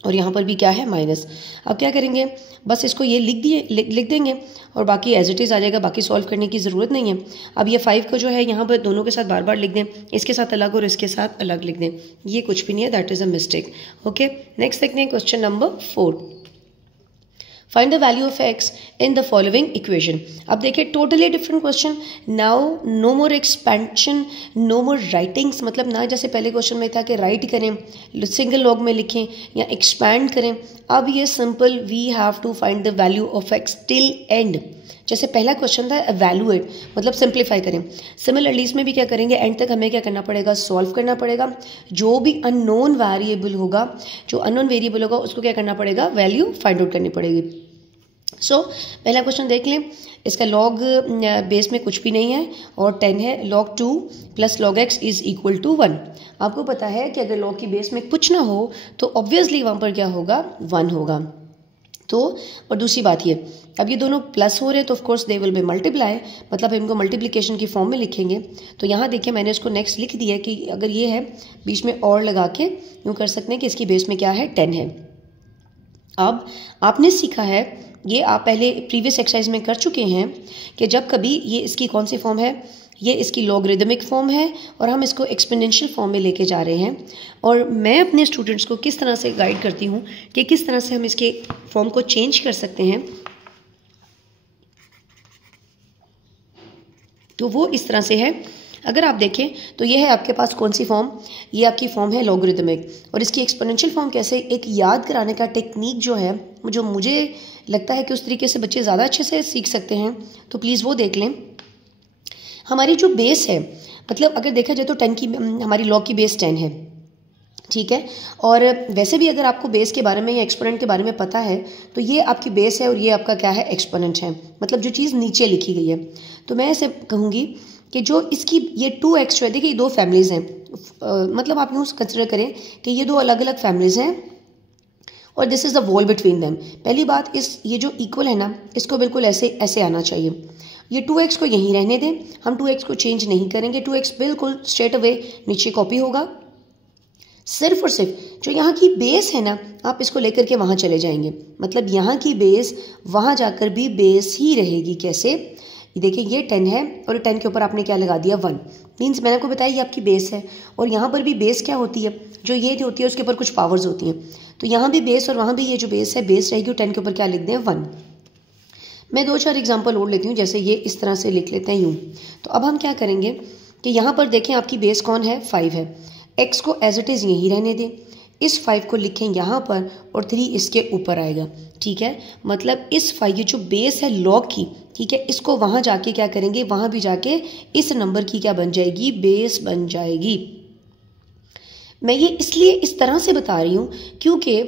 और यहाँ पर भी क्या है माइनस। अब क्या करेंगे, बस इसको ये लिख देंगे और बाकी एज इट इज़ आ जाएगा, बाकी सॉल्व करने की ज़रूरत नहीं है। अब ये 5 को जो है यहाँ पर दोनों के साथ बार बार लिख दें, इसके साथ अलग और इसके साथ अलग लिख दें, ये कुछ भी नहीं है, that is a mistake. Okay next देखते हैं question number 4। Find the value of x in the following equation. अब देखिए totally different question, now no more expansion, no more writings, मतलब ना जैसे पहले क्वेश्चन में था कि राइट करें, सिंगल लॉग में लिखें या एक्सपैंड करें। अब ये simple, we have to find the value of x till end. जैसे पहला क्वेश्चन था एवैल्यूएट, मतलब सिंप्लीफाई करें। सिमिलरली इसमें भी क्या करेंगे, एंड तक हमें क्या करना पड़ेगा, सॉल्व करना पड़ेगा। जो भी अननोन वेरिएबल होगा, जो अननोन वेरिएबल होगा उसको क्या करना पड़ेगा, वैल्यू फाइंड आउट करनी पड़ेगी। सो पहला क्वेश्चन देख लें, इसका लॉग बेस में कुछ भी नहीं है और 10 है, log 2 plus log x is equal to 1। आपको पता है कि अगर लॉग की बेस में कुछ ना हो तो ऑब्वियसली वहाँ पर क्या होगा, 1 होगा। तो और दूसरी बात ये, अब ये दोनों प्लस हो रहे हैं तो of course they will be multiply, मतलब इनको मल्टीप्लिकेशन की फॉर्म में लिखेंगे। तो यहाँ देखिए मैंने इसको नेक्स्ट लिख दिया कि अगर ये है बीच में और लगा के यूँ कर सकते हैं कि इसकी बेस में क्या है 10 है। अब आपने सीखा है, ये आप पहले प्रीवियस एक्सरसाइज में कर चुके हैं कि जब कभी ये इसकी कौन सी फॉर्म है, ये इसकी लॉगरिदमिक फॉर्म है और हम इसको एक्सपोनेंशियल फॉर्म में लेके जा रहे हैं। और मैं अपने स्टूडेंट्स को किस तरह से गाइड करती हूँ कि किस तरह से हम इसके फॉर्म को चेंज कर सकते हैं, तो वो इस तरह से है। अगर आप देखें तो ये है आपके पास कौन सी फॉर्म, ये आपकी फॉर्म है लॉगरिदमिक, और इसकी एक्सपोनेंशियल फॉर्म कैसे, एक याद कराने का टेक्निक जो है, जो मुझे लगता है कि उस तरीके से बच्चे ज़्यादा अच्छे से सीख सकते हैं, तो प्लीज़ वो देख लें। हमारी जो बेस है, मतलब अगर देखा जाए तो 10 की हमारी लॉग की बेस 10 है, ठीक है। और वैसे भी अगर आपको बेस के बारे में या एक्सपोनेंट के बारे में पता है तो ये आपकी बेस है और ये आपका क्या है, एक्सपोनेंट है, मतलब जो चीज़ नीचे लिखी गई है। तो मैं ऐसे कहूँगी कि जो इसकी ये 2x जो है, देखिए ये दो फैमिलीज़ हैं, मतलब आप यूँ कंसिडर करें कि ये दो अलग अलग फैमिलीज़ हैं और this is the wall between them. पहली बात, इस ये जो इक्वल है ना, इसको बिल्कुल ऐसे ऐसे आना चाहिए। ये 2x को यहीं रहने दें, हम 2x को चेंज नहीं करेंगे, 2x बिल्कुल स्ट्रेट अवे नीचे कॉपी होगा। सिर्फ और सिर्फ जो यहाँ की बेस है ना, आप इसको लेकर के वहाँ चले जाएंगे, मतलब यहाँ की बेस वहाँ जाकर भी बेस ही रहेगी। कैसे, ये देखिए ये 10 है और 10 के ऊपर आपने क्या लगा दिया 1, मीन्स मैंने आपको बताया ये आपकी बेस है। और यहाँ पर भी बेस क्या होती है, जो ये होती है उसके ऊपर कुछ पावर्स होती हैं, तो यहाँ भी बेस और वहाँ भी ये जो बेस है बेस रहेगी, और 10 के ऊपर क्या लिख दें 1। मैं 2-4 एग्जाम्पल और लेती हूँ, जैसे ये इस तरह से लिख लेते हैं यूँ। तो अब हम क्या करेंगे कि यहाँ पर देखें आपकी बेस कौन है, 5 है, x को एज इट इज़ यहीं रहने दें, इस 5 को लिखें यहाँ पर और 3 इसके ऊपर आएगा, ठीक है। मतलब इस 5 ये जो बेस है लॉग की, ठीक है, इसको वहाँ जाके क्या करेंगे, वहाँ भी जाके इस नंबर की क्या बन जाएगी, बेस बन जाएगी। मैं ये इसलिए इस तरह से बता रही हूँ क्योंकि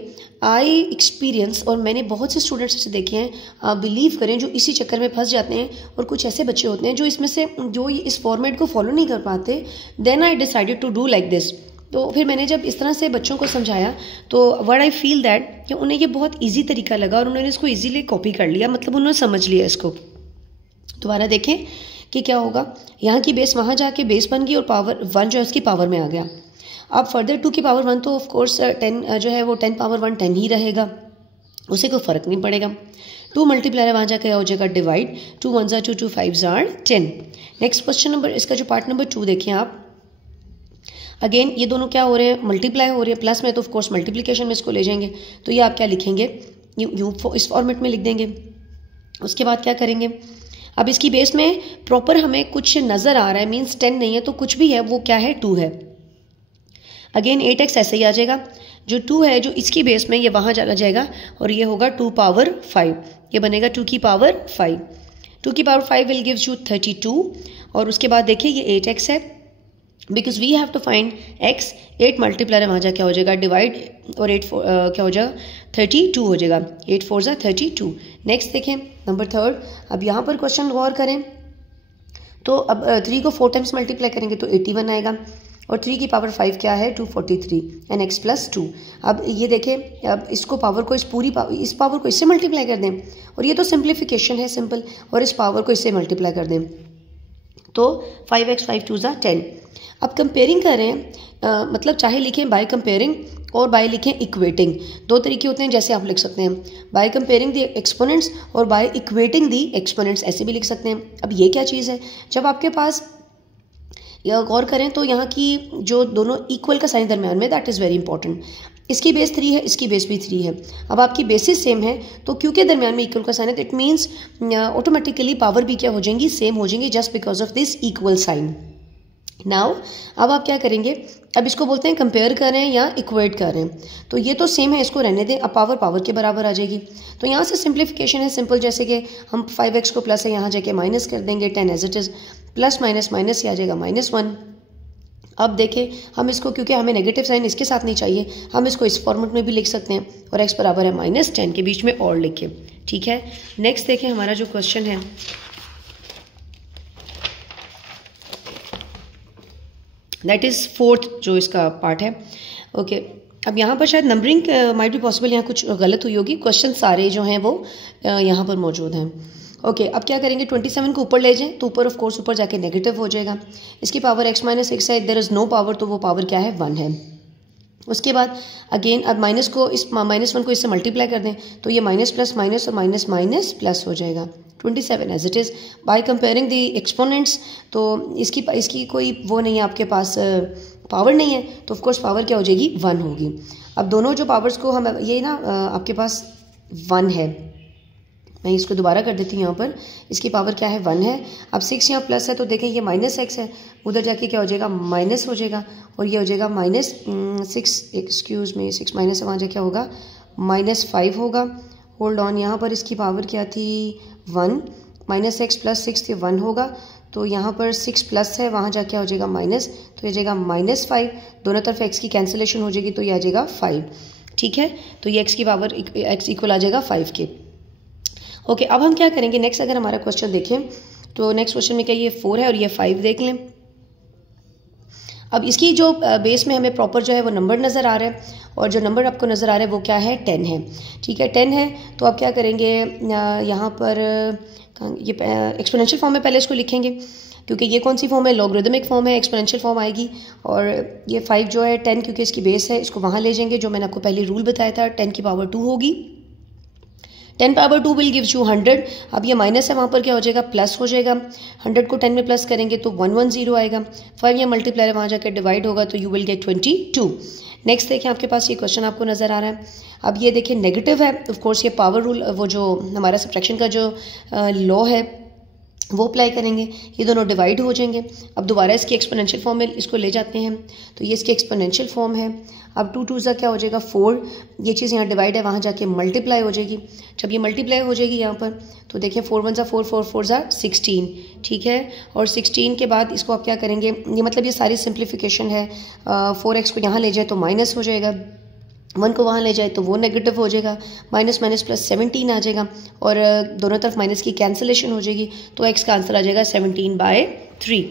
आई एक्सपीरियंस, और मैंने बहुत से स्टूडेंट्स ऐसे देखे हैं, आप बिलीव करें, जो इसी चक्कर में फंस जाते हैं। और कुछ ऐसे बच्चे होते हैं जो इसमें से जो इस फॉर्मेट को फॉलो नहीं कर पाते। Then I decided to do like this. तो फिर मैंने जब इस तरह से बच्चों को समझाया तो व्हाट आई फील दैट कि उन्हें ये बहुत ईजी तरीका लगा और उन्होंने इसको ईजीली कॉपी कर लिया, मतलब उन्होंने समझ लिया इसको। दोबारा देखें कि क्या होगा, यहाँ की बेस वहाँ जाके बेस बन गई और पावर 1 जो है उसकी पावर में आ गया। अब फर्दर 2 की पावर 1 तो ऑफकोर्स 10 जो है वो 10 पावर 1 10 ही रहेगा, उसे कोई फ़र्क नहीं पड़ेगा। 2 मल्टीप्लायर वहाँ जाकर हो जाएगा डिवाइड, 2 1 2 2 5 10। नेक्स्ट क्वेश्चन नंबर, इसका जो पार्ट नंबर 2 देखिए आप, अगेन ये दोनों क्या हो रहे हैं, मल्टीप्लाई हो रहे हैं, प्लस में तो ऑफकोर्स मल्टीप्लिकेशन में इसको ले जाएंगे। तो ये आप क्या लिखेंगे, यू इस फॉर्मेट में लिख देंगे। उसके बाद क्या करेंगे, अब इसकी बेस में प्रॉपर हमें कुछ नज़र आ रहा है, मीन्स 10 नहीं है तो कुछ भी है वो क्या है 2 है। अगेन 8x ऐसे ही आ जाएगा, जो 2 है जो इसकी बेस में ये वहाँ चला जाएगा और ये होगा 2 पावर 5, ये बनेगा 2 की पावर 5। 2 की पावर 5 विल गिव्स यू 32 और उसके बाद देखिए ये 8x है, because we have to find x, 8 multiplier है वहाँ जा क्या हो जाएगा डिवाइड और 8 क्या हो जाएगा 32 हो जाएगा, 8 4 जा 32। नेक्स्ट देखें नंबर 3, अब यहाँ पर क्वेश्चन गौर करें तो अब 3 को 4 टाइम्स मल्टीप्लाई करेंगे तो 81 आएगा और 3 की पावर 5 क्या है 243 एंड x प्लस 2। अब ये देखें अब इसको पावर को इस पावर को इससे मल्टीप्लाई कर दें और ये तो सिंप्लीफिकेशन है सिंपल, और इस पावर को इससे मल्टीप्लाई कर दें तो 5x 5 2 10। अब कंपेयरिंग कर रहे हैं मतलब चाहे लिखें बाय कंपेयरिंग और बाय लिखें इक्वेटिंग, दो तरीके होते हैं जैसे आप लिख सकते हैं बाय कंपेयरिंग दी एक्सपोनेंट्स और बाय इक्वेटिंग दी एक्सपोनेंट्स, ऐसे भी लिख सकते हैं। अब ये क्या चीज़ है, जब आपके पास गौर करें तो यहाँ की जो दोनों इक्वल का साइन दरम्यान में, दैट इज़ वेरी इंपॉर्टेंट। इसकी बेस 3 है, इसकी बेस भी 3 है। अब आपकी बेसिस सेम है तो क्योंकि दरम्यान में इक्वल का साइन है तो इट मीन्स ऑटोमेटिकली पावर भी क्या हो जाएंगी सेम हो जाएंगी just because of this equal sign. Now अब आप क्या करेंगे, अब इसको बोलते हैं कंपेयर कर रहे हैं या इक्वेट कर रहे हैं, तो ये तो सेम है इसको रहने दें, अब पावर पावर के बराबर आ जाएगी। तो यहाँ से सिंप्लीफिकेशन है सिंपल, जैसे कि हम 5x को प्लस है यहाँ जाके माइनस कर देंगे, 10 as it is, plus minus minus से आ जाएगा -1। अब देखें हम इसको क्योंकि हमें नेगेटिव साइन इसके साथ नहीं चाहिए, हम इसको इस फॉर्मेट में भी लिख सकते हैं और x बराबर है -10 के बीच में और लिखें, ठीक है। नेक्स्ट देखें हमारा जो क्वेश्चन है दैट इज़ 4th जो इसका पार्ट है। ओके अब यहाँ पर शायद नंबरिंग माइट भी पॉसिबल यहाँ कुछ गलत हुई होगी, क्वेश्चन सारे जो हैं वो यहाँ पर मौजूद हैं। ओके अब क्या करेंगे 27 को ऊपर ले जाएं तो ऊपर ऑफ कोर्स ऊपर जाके नेगेटिव हो जाएगा, इसकी पावर x माइनस 6 है, देयर इज़ नो पावर तो वो पावर क्या है 1 है। उसके बाद अगेन अब माइनस को इस -1 को इससे मल्टीप्लाई कर दें तो ये माइनस प्लस माइनस और माइनस माइनस प्लस हो जाएगा 27 as it is. By comparing the exponents तो इसकी कोई वो नहीं है आपके पास पावर नहीं है तो ऑफ कोर्स पावर क्या हो जाएगी 1 होगी। अब दोनों जो पावर्स को हम ये ना आपके पास 1 है, मैं इसको दोबारा कर देती हूँ, यहाँ पर इसकी पावर क्या है 1 है। अब 6 यहाँ प्लस है तो देखें ये -x है, उधर जाके क्या हो जाएगा माइनस हो जाएगा और ये हो जाएगा -6 एक्सक्यूज़ में 6 माइनस वहाँ जाके क्या होगा -5 होगा। होल्ड ऑन, यहाँ पर इसकी पावर क्या थी 1, -x प्लस 6 थी 1 होगा तो यहाँ पर 6 प्लस है वहाँ जाके क्या हो जाएगा माइनस, तो ये जाएगा -5, दोनों तरफ x की कैंसिलेशन हो जाएगी तो ये आ जाएगा 5, ठीक है। तो ये x की पावर x इक्वल आ जाएगा 5 के। ओके अब हम क्या करेंगे नेक्स्ट, अगर हमारा क्वेश्चन देखें तो नेक्स्ट क्वेश्चन में क्या ये 4 है और ये 5 देख लें। अब इसकी जो बेस में हमें प्रॉपर जो है वो नंबर नज़र आ रहा है और जो नंबर आपको नज़र आ रहा है वो क्या है 10 है, ठीक है 10 है। तो आप क्या करेंगे यहाँ पर ये एक्सपोनेंशियल फॉर्म में पहले इसको लिखेंगे क्योंकि ये कौन सी फॉर्म है लॉगरिदमिक फॉर्म है, एक्सपोनेंशियल फॉर्म आएगी और ये 5 जो है 10 क्योंकि इसकी बेस है इसको वहाँ ले जाएंगे जो मैंने आपको पहले रूल बताया था 10 की पावर 2 होगी, 10 पावर 2 विल गिव्स यू 100। अब ये माइनस है वहाँ पर क्या हो जाएगा प्लस हो जाएगा, 100 को 10 में प्लस करेंगे तो 110 आएगा, 5 ये मल्टीप्लाई वहाँ जाकर डिवाइड होगा तो यू विल गेट 22। नेक्स्ट देखें आपके पास ये क्वेश्चन आपको नज़र आ रहा है। अब ये देखिए नेगेटिव है, ऑफ कोर्स ये पावर रूल वो जो हमारा सब्ट्रैक्शन का जो लॉ है वो अप्लाई करेंगे, ये दोनों डिवाइड हो जाएंगे। अब दोबारा इसकी एक्सपोनेंशियल फॉर्म में इसको ले जाते हैं तो ये इसकी एक्सपोनेंशियल फॉर्म है। अब 2 2 क्या हो जाएगा 4, ये चीज़ यहाँ डिवाइड है वहाँ जाके मल्टीप्लाई हो जाएगी, जब ये मल्टीप्लाई हो जाएगी यहाँ पर तो देखिए 4 1 4 4 4 16, ठीक है। और 16 के बाद इसको आप क्या करेंगे, ये मतलब ये सारी सिंप्लीफिकेशन है, 4x को यहाँ ले जाए तो माइनस हो जाएगा, 1 को वहाँ ले जाए तो वो नेगेटिव हो जाएगा, माइनस माइनस प्लस 17 आ जाएगा और दोनों तरफ माइनस की कैंसिलेशन हो जाएगी तो x का आंसर आ जाएगा 17/3।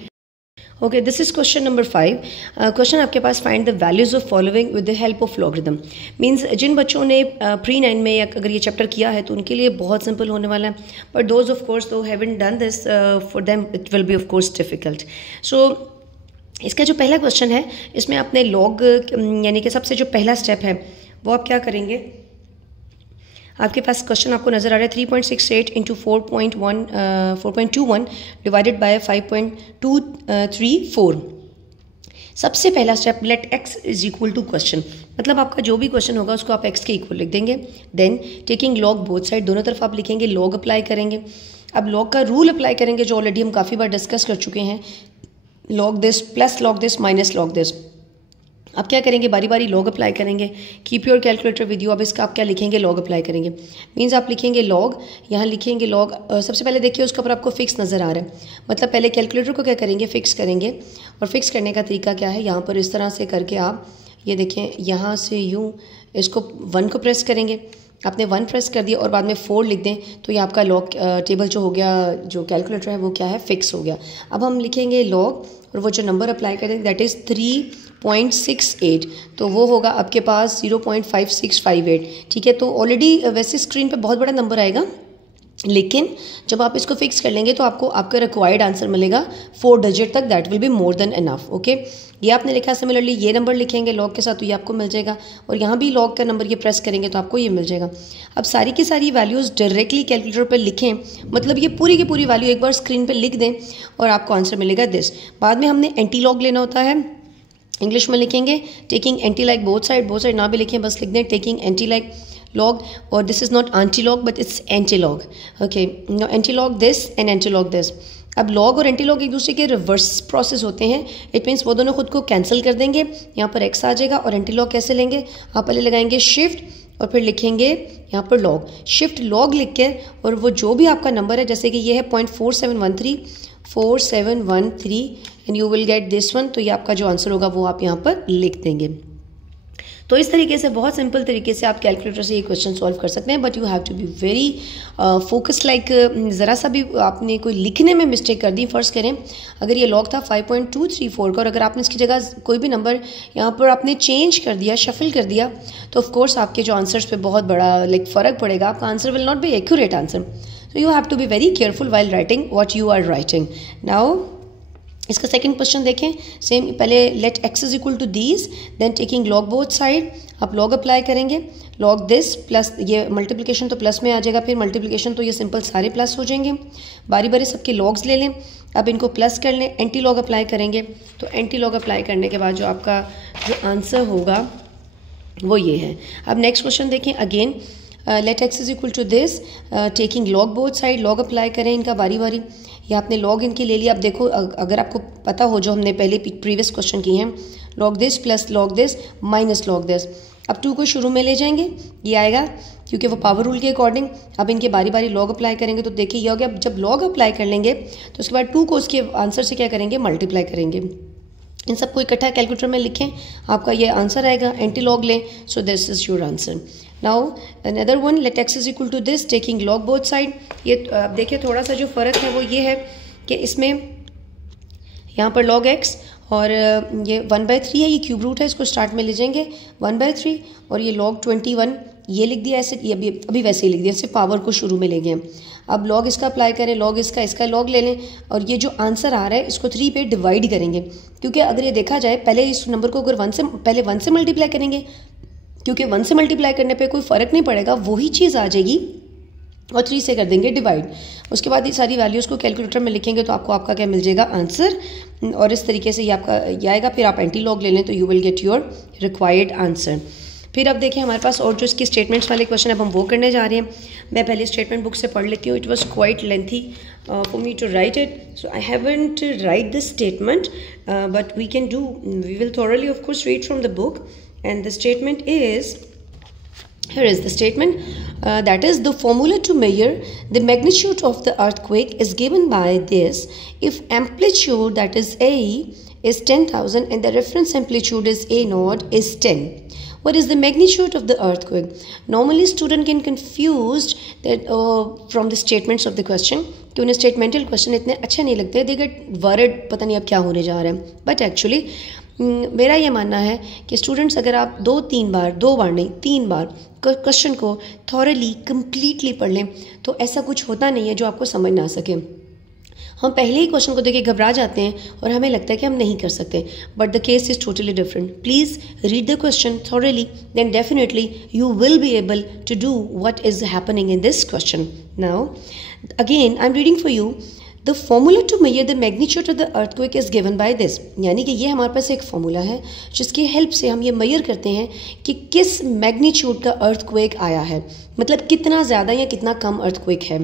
Okay this is question number 5। Question आपके पास find the values of following with the help of logarithm. Means जिन बच्चों ने प्री 9 में या अगर ये चैप्टर किया है तो उनके लिए बहुत सिंपल होने वाला है, बट दोज ऑफ कोर्स दो haven't done this for them it will be of course difficult. So इसका जो पहला क्वेश्चन है इसमें आपने लॉग यानी कि सबसे जो पहला स्टेप है वो आप क्या करेंगे, आपके पास क्वेश्चन आपको नज़र आ रहा है 3.68 इंटू 4.21 डिवाइडेड बाय 5.234। सबसे पहला step let x is equal to question, मतलब आपका जो भी क्वेश्चन होगा उसको आप x के इक्वल लिख देंगे। Then taking log both side, दोनों तरफ आप लिखेंगे लॉग अप्लाई करेंगे। अब लॉग का रूल अप्लाई करेंगे जो ऑलरेडी हम काफ़ी बार डिस्कस कर चुके हैं, log this plus log this minus log this. आप क्या करेंगे, बारी बारी लॉग अप्लाई करेंगे। Keep your calculator with you. अब इसका आप क्या लिखेंगे, लॉग अप्लाई करेंगे। मीन्स आप लिखेंगे लॉग, यहाँ लिखेंगे लॉग। सबसे पहले देखिए उसके ऊपर आपको फिक्स नज़र आ रहा है, मतलब पहले कैलकुलेटर को क्या करेंगे, फिक्स करेंगे। और फिक्स करने का तरीका क्या है, यहाँ पर इस तरह से करके आप ये देखें, यहाँ से यूँ इसको 1 को प्रेस करेंगे। आपने 1 प्रेस कर दिया और बाद में 4 लिख दें तो ये आपका लॉग टेबल जो हो गया, जो कैलकुलेटर है वो क्या है, फिक्स हो गया। अब हम लिखेंगे लॉग और वो जो नंबर अप्लाई करेंगे दैट इज़ 3.68, तो वो होगा आपके पास 0.5658। ठीक है, तो ऑलरेडी वैसे स्क्रीन पे बहुत बड़ा नंबर आएगा, लेकिन जब आप इसको फिक्स कर लेंगे तो आपको आपका रिक्वायर्ड आंसर मिलेगा 4 डिजिट तक, that will be more than enough. Okay, ये आपने लिखा। सिमिलरली ये नंबर लिखेंगे लॉग के साथ तो ये आपको मिल जाएगा, और यहाँ भी लॉग का नंबर ये प्रेस करेंगे तो आपको ये मिल जाएगा। अब सारी की सारी वैल्यूज़ डायरेक्टली कैलकुलेटर पर लिखें, मतलब ये पूरी की पूरी वैल्यू एक बार स्क्रीन पर लिख दें और आपको आंसर मिलेगा दिस। बाद में हमने एंटी लॉग लेना होता है, इंग्लिश में लिखेंगे taking anti like both side ना भी लिखें, बस लिख दें taking anti like log, or this is not anti-log but it's anti-log. Okay, now anti-log this and anti-log this. अब log और anti-log एक दूसरे के रिवर्स प्रोसेस होते हैं। इट मीन्स वो दोनों खुद को कैंसिल कर देंगे, यहाँ पर x आ जाएगा। और anti-log कैसे लेंगे, आप पहले लगाएंगे शिफ्ट और फिर लिखेंगे यहाँ पर log, शिफ्ट log लिख के, और वो जो भी आपका नंबर है, जैसे कि ये है 0.4713 and you will get this one, तो ये आपका जो आंसर होगा वो आप यहाँ पर लिख देंगे। तो इस तरीके से बहुत सिंपल तरीके से आप कैलकुलेटर से ये क्वेश्चन सॉल्व कर सकते हैं, but you have to be very focused. Like ज़रा सा भी आपने कोई लिखने में मिस्टेक कर दी, फ़र्ज़ करें अगर ये लॉग था 5.234 का और अगर आपने इसकी जगह कोई भी नंबर यहाँ पर आपने चेंज कर दिया, शफल कर दिया, तो ऑफ कोर्स आपके जो आंसर्स पे बहुत बड़ा लाइक फ़र्क पड़ेगा। आपका answer will not be accurate answer. So you have to be very careful while writing what you are writing. Now इसका सेकंड क्वेश्चन देखें, सेम पहले let x is equal to these, then taking log both side, आप log apply करेंगे। Log this plus ये multiplication तो plus में आ जाएगा, फिर मल्टीप्लिकेशन तो ये सिंपल सारे प्लस हो जाएंगे। बारी बारी सबके लॉग्स ले लें, अब इनको प्लस कर लें, एंटी लॉग अप्लाई करेंगे। तो एंटी लॉग अप्लाई करने के बाद जो आपका जो आंसर होगा वो ये है। अब नेक्स्ट क्वेश्चन देखें, again let x is equal to this, taking log both side, log apply करें इनका बारी बारी। ये आपने लॉग इनकी ले लिया। अब देखो अगर आपको पता हो जो हमने पहले प्रीवियस क्वेश्चन किए हैं, log this plus log this minus log this. अब 2 को शुरू में ले जाएंगे, ये आएगा क्योंकि वो पावर रूल के अकॉर्डिंग। अब इनके बारी बारी लॉग अप्लाई करेंगे तो देखिए ये हो गया। जब लॉग अप्लाई कर लेंगे तो उसके बाद 2 को उसके आंसर से क्या करेंगे, मल्टीप्लाई करेंगे। इन सबको इकट्ठा कैलकुलेटर में लिखें, आपका ये आंसर आएगा। एंटी लॉग लें, so this is your answer. Now another one, let x is equal to this, taking log both side. ये अब देखिए थोड़ा सा जो फ़र्क है वो ये है कि इसमें यहाँ पर log x और ये 1/3 है, ये क्यूब रूट है, इसको स्टार्ट में ले जाएंगे 1/3, और ये log 21 ये लिख दिया ऐसे, ये अभी वैसे ही लिख दिया, इससे पावर को शुरू में ले गए। अब log इसका अप्लाई करें, log इसका log ले लें, और ये जो आंसर आ रहा है इसको 3 पे डिवाइड करेंगे, क्योंकि अगर ये देखा जाए पहले इस नंबर को अगर 1 से मल्टीप्लाई करेंगे, क्योंकि 1 से मल्टीप्लाई करने पे कोई फ़र्क नहीं पड़ेगा, वही चीज़ आ जाएगी, और 3 से कर देंगे डिवाइड। उसके बाद ये सारी वैल्यूज़ को कैलकुलेटर में लिखेंगे तो आपको आपका क्या मिल जाएगा, आंसर। और इस तरीके से ये आपका ये आएगा। फिर आप एंटी लॉग ले लें तो you will get your required answer. फिर अब देखिए हमारे पास और जो इसकी स्टेटमेंट्स वाले क्वेश्चन अब हम वो करने जा रहे हैं। मैं पहले स्टेटमेंट बुक से पढ़ लेती हूँ। It was quite lengthy for me to write it, so I haven't write this statement, but we can do, we will thoroughly of course read from the book, and the statement is, here is the statement, that is the formula to measure the magnitude of the earthquake is given by this: if amplitude, that is A, is 10,000 and the reference amplitude is A naught is 10, what is the magnitude of the earthquake? Normally student can confused that from the statements of the question, कि उन्हें स्टेटमेंटल question इतने अच्छे नहीं लगते, they get word, पता नहीं अब क्या होने जा रहा है। बट एक्चुअली मेरा ये मानना है कि स्टूडेंट्स अगर आप 2-3 बार, 2 बार नहीं 3 बार क्वेश्चन को थॉरली कंप्लीटली पढ़ लें तो ऐसा कुछ होता नहीं है जो आपको समझ ना सके। हम पहले ही क्वेश्चन को देख के घबरा जाते हैं और हमें लगता है कि हम नहीं कर सकते, but the case is totally different. Please read the question thoroughly, then definitely you will be able to do what is happening in this question. Now again I am reading for you, the formula to measure the magnitude of the earthquake is given by this, यानी कि ये हमारे पास एक formula है जिसकी help से हम ये मेजर करते हैं कि किस मैग्नीट्यूड का अर्थक्वेक आया है, मतलब कितना ज़्यादा या कितना कम अर्थक्वेक है।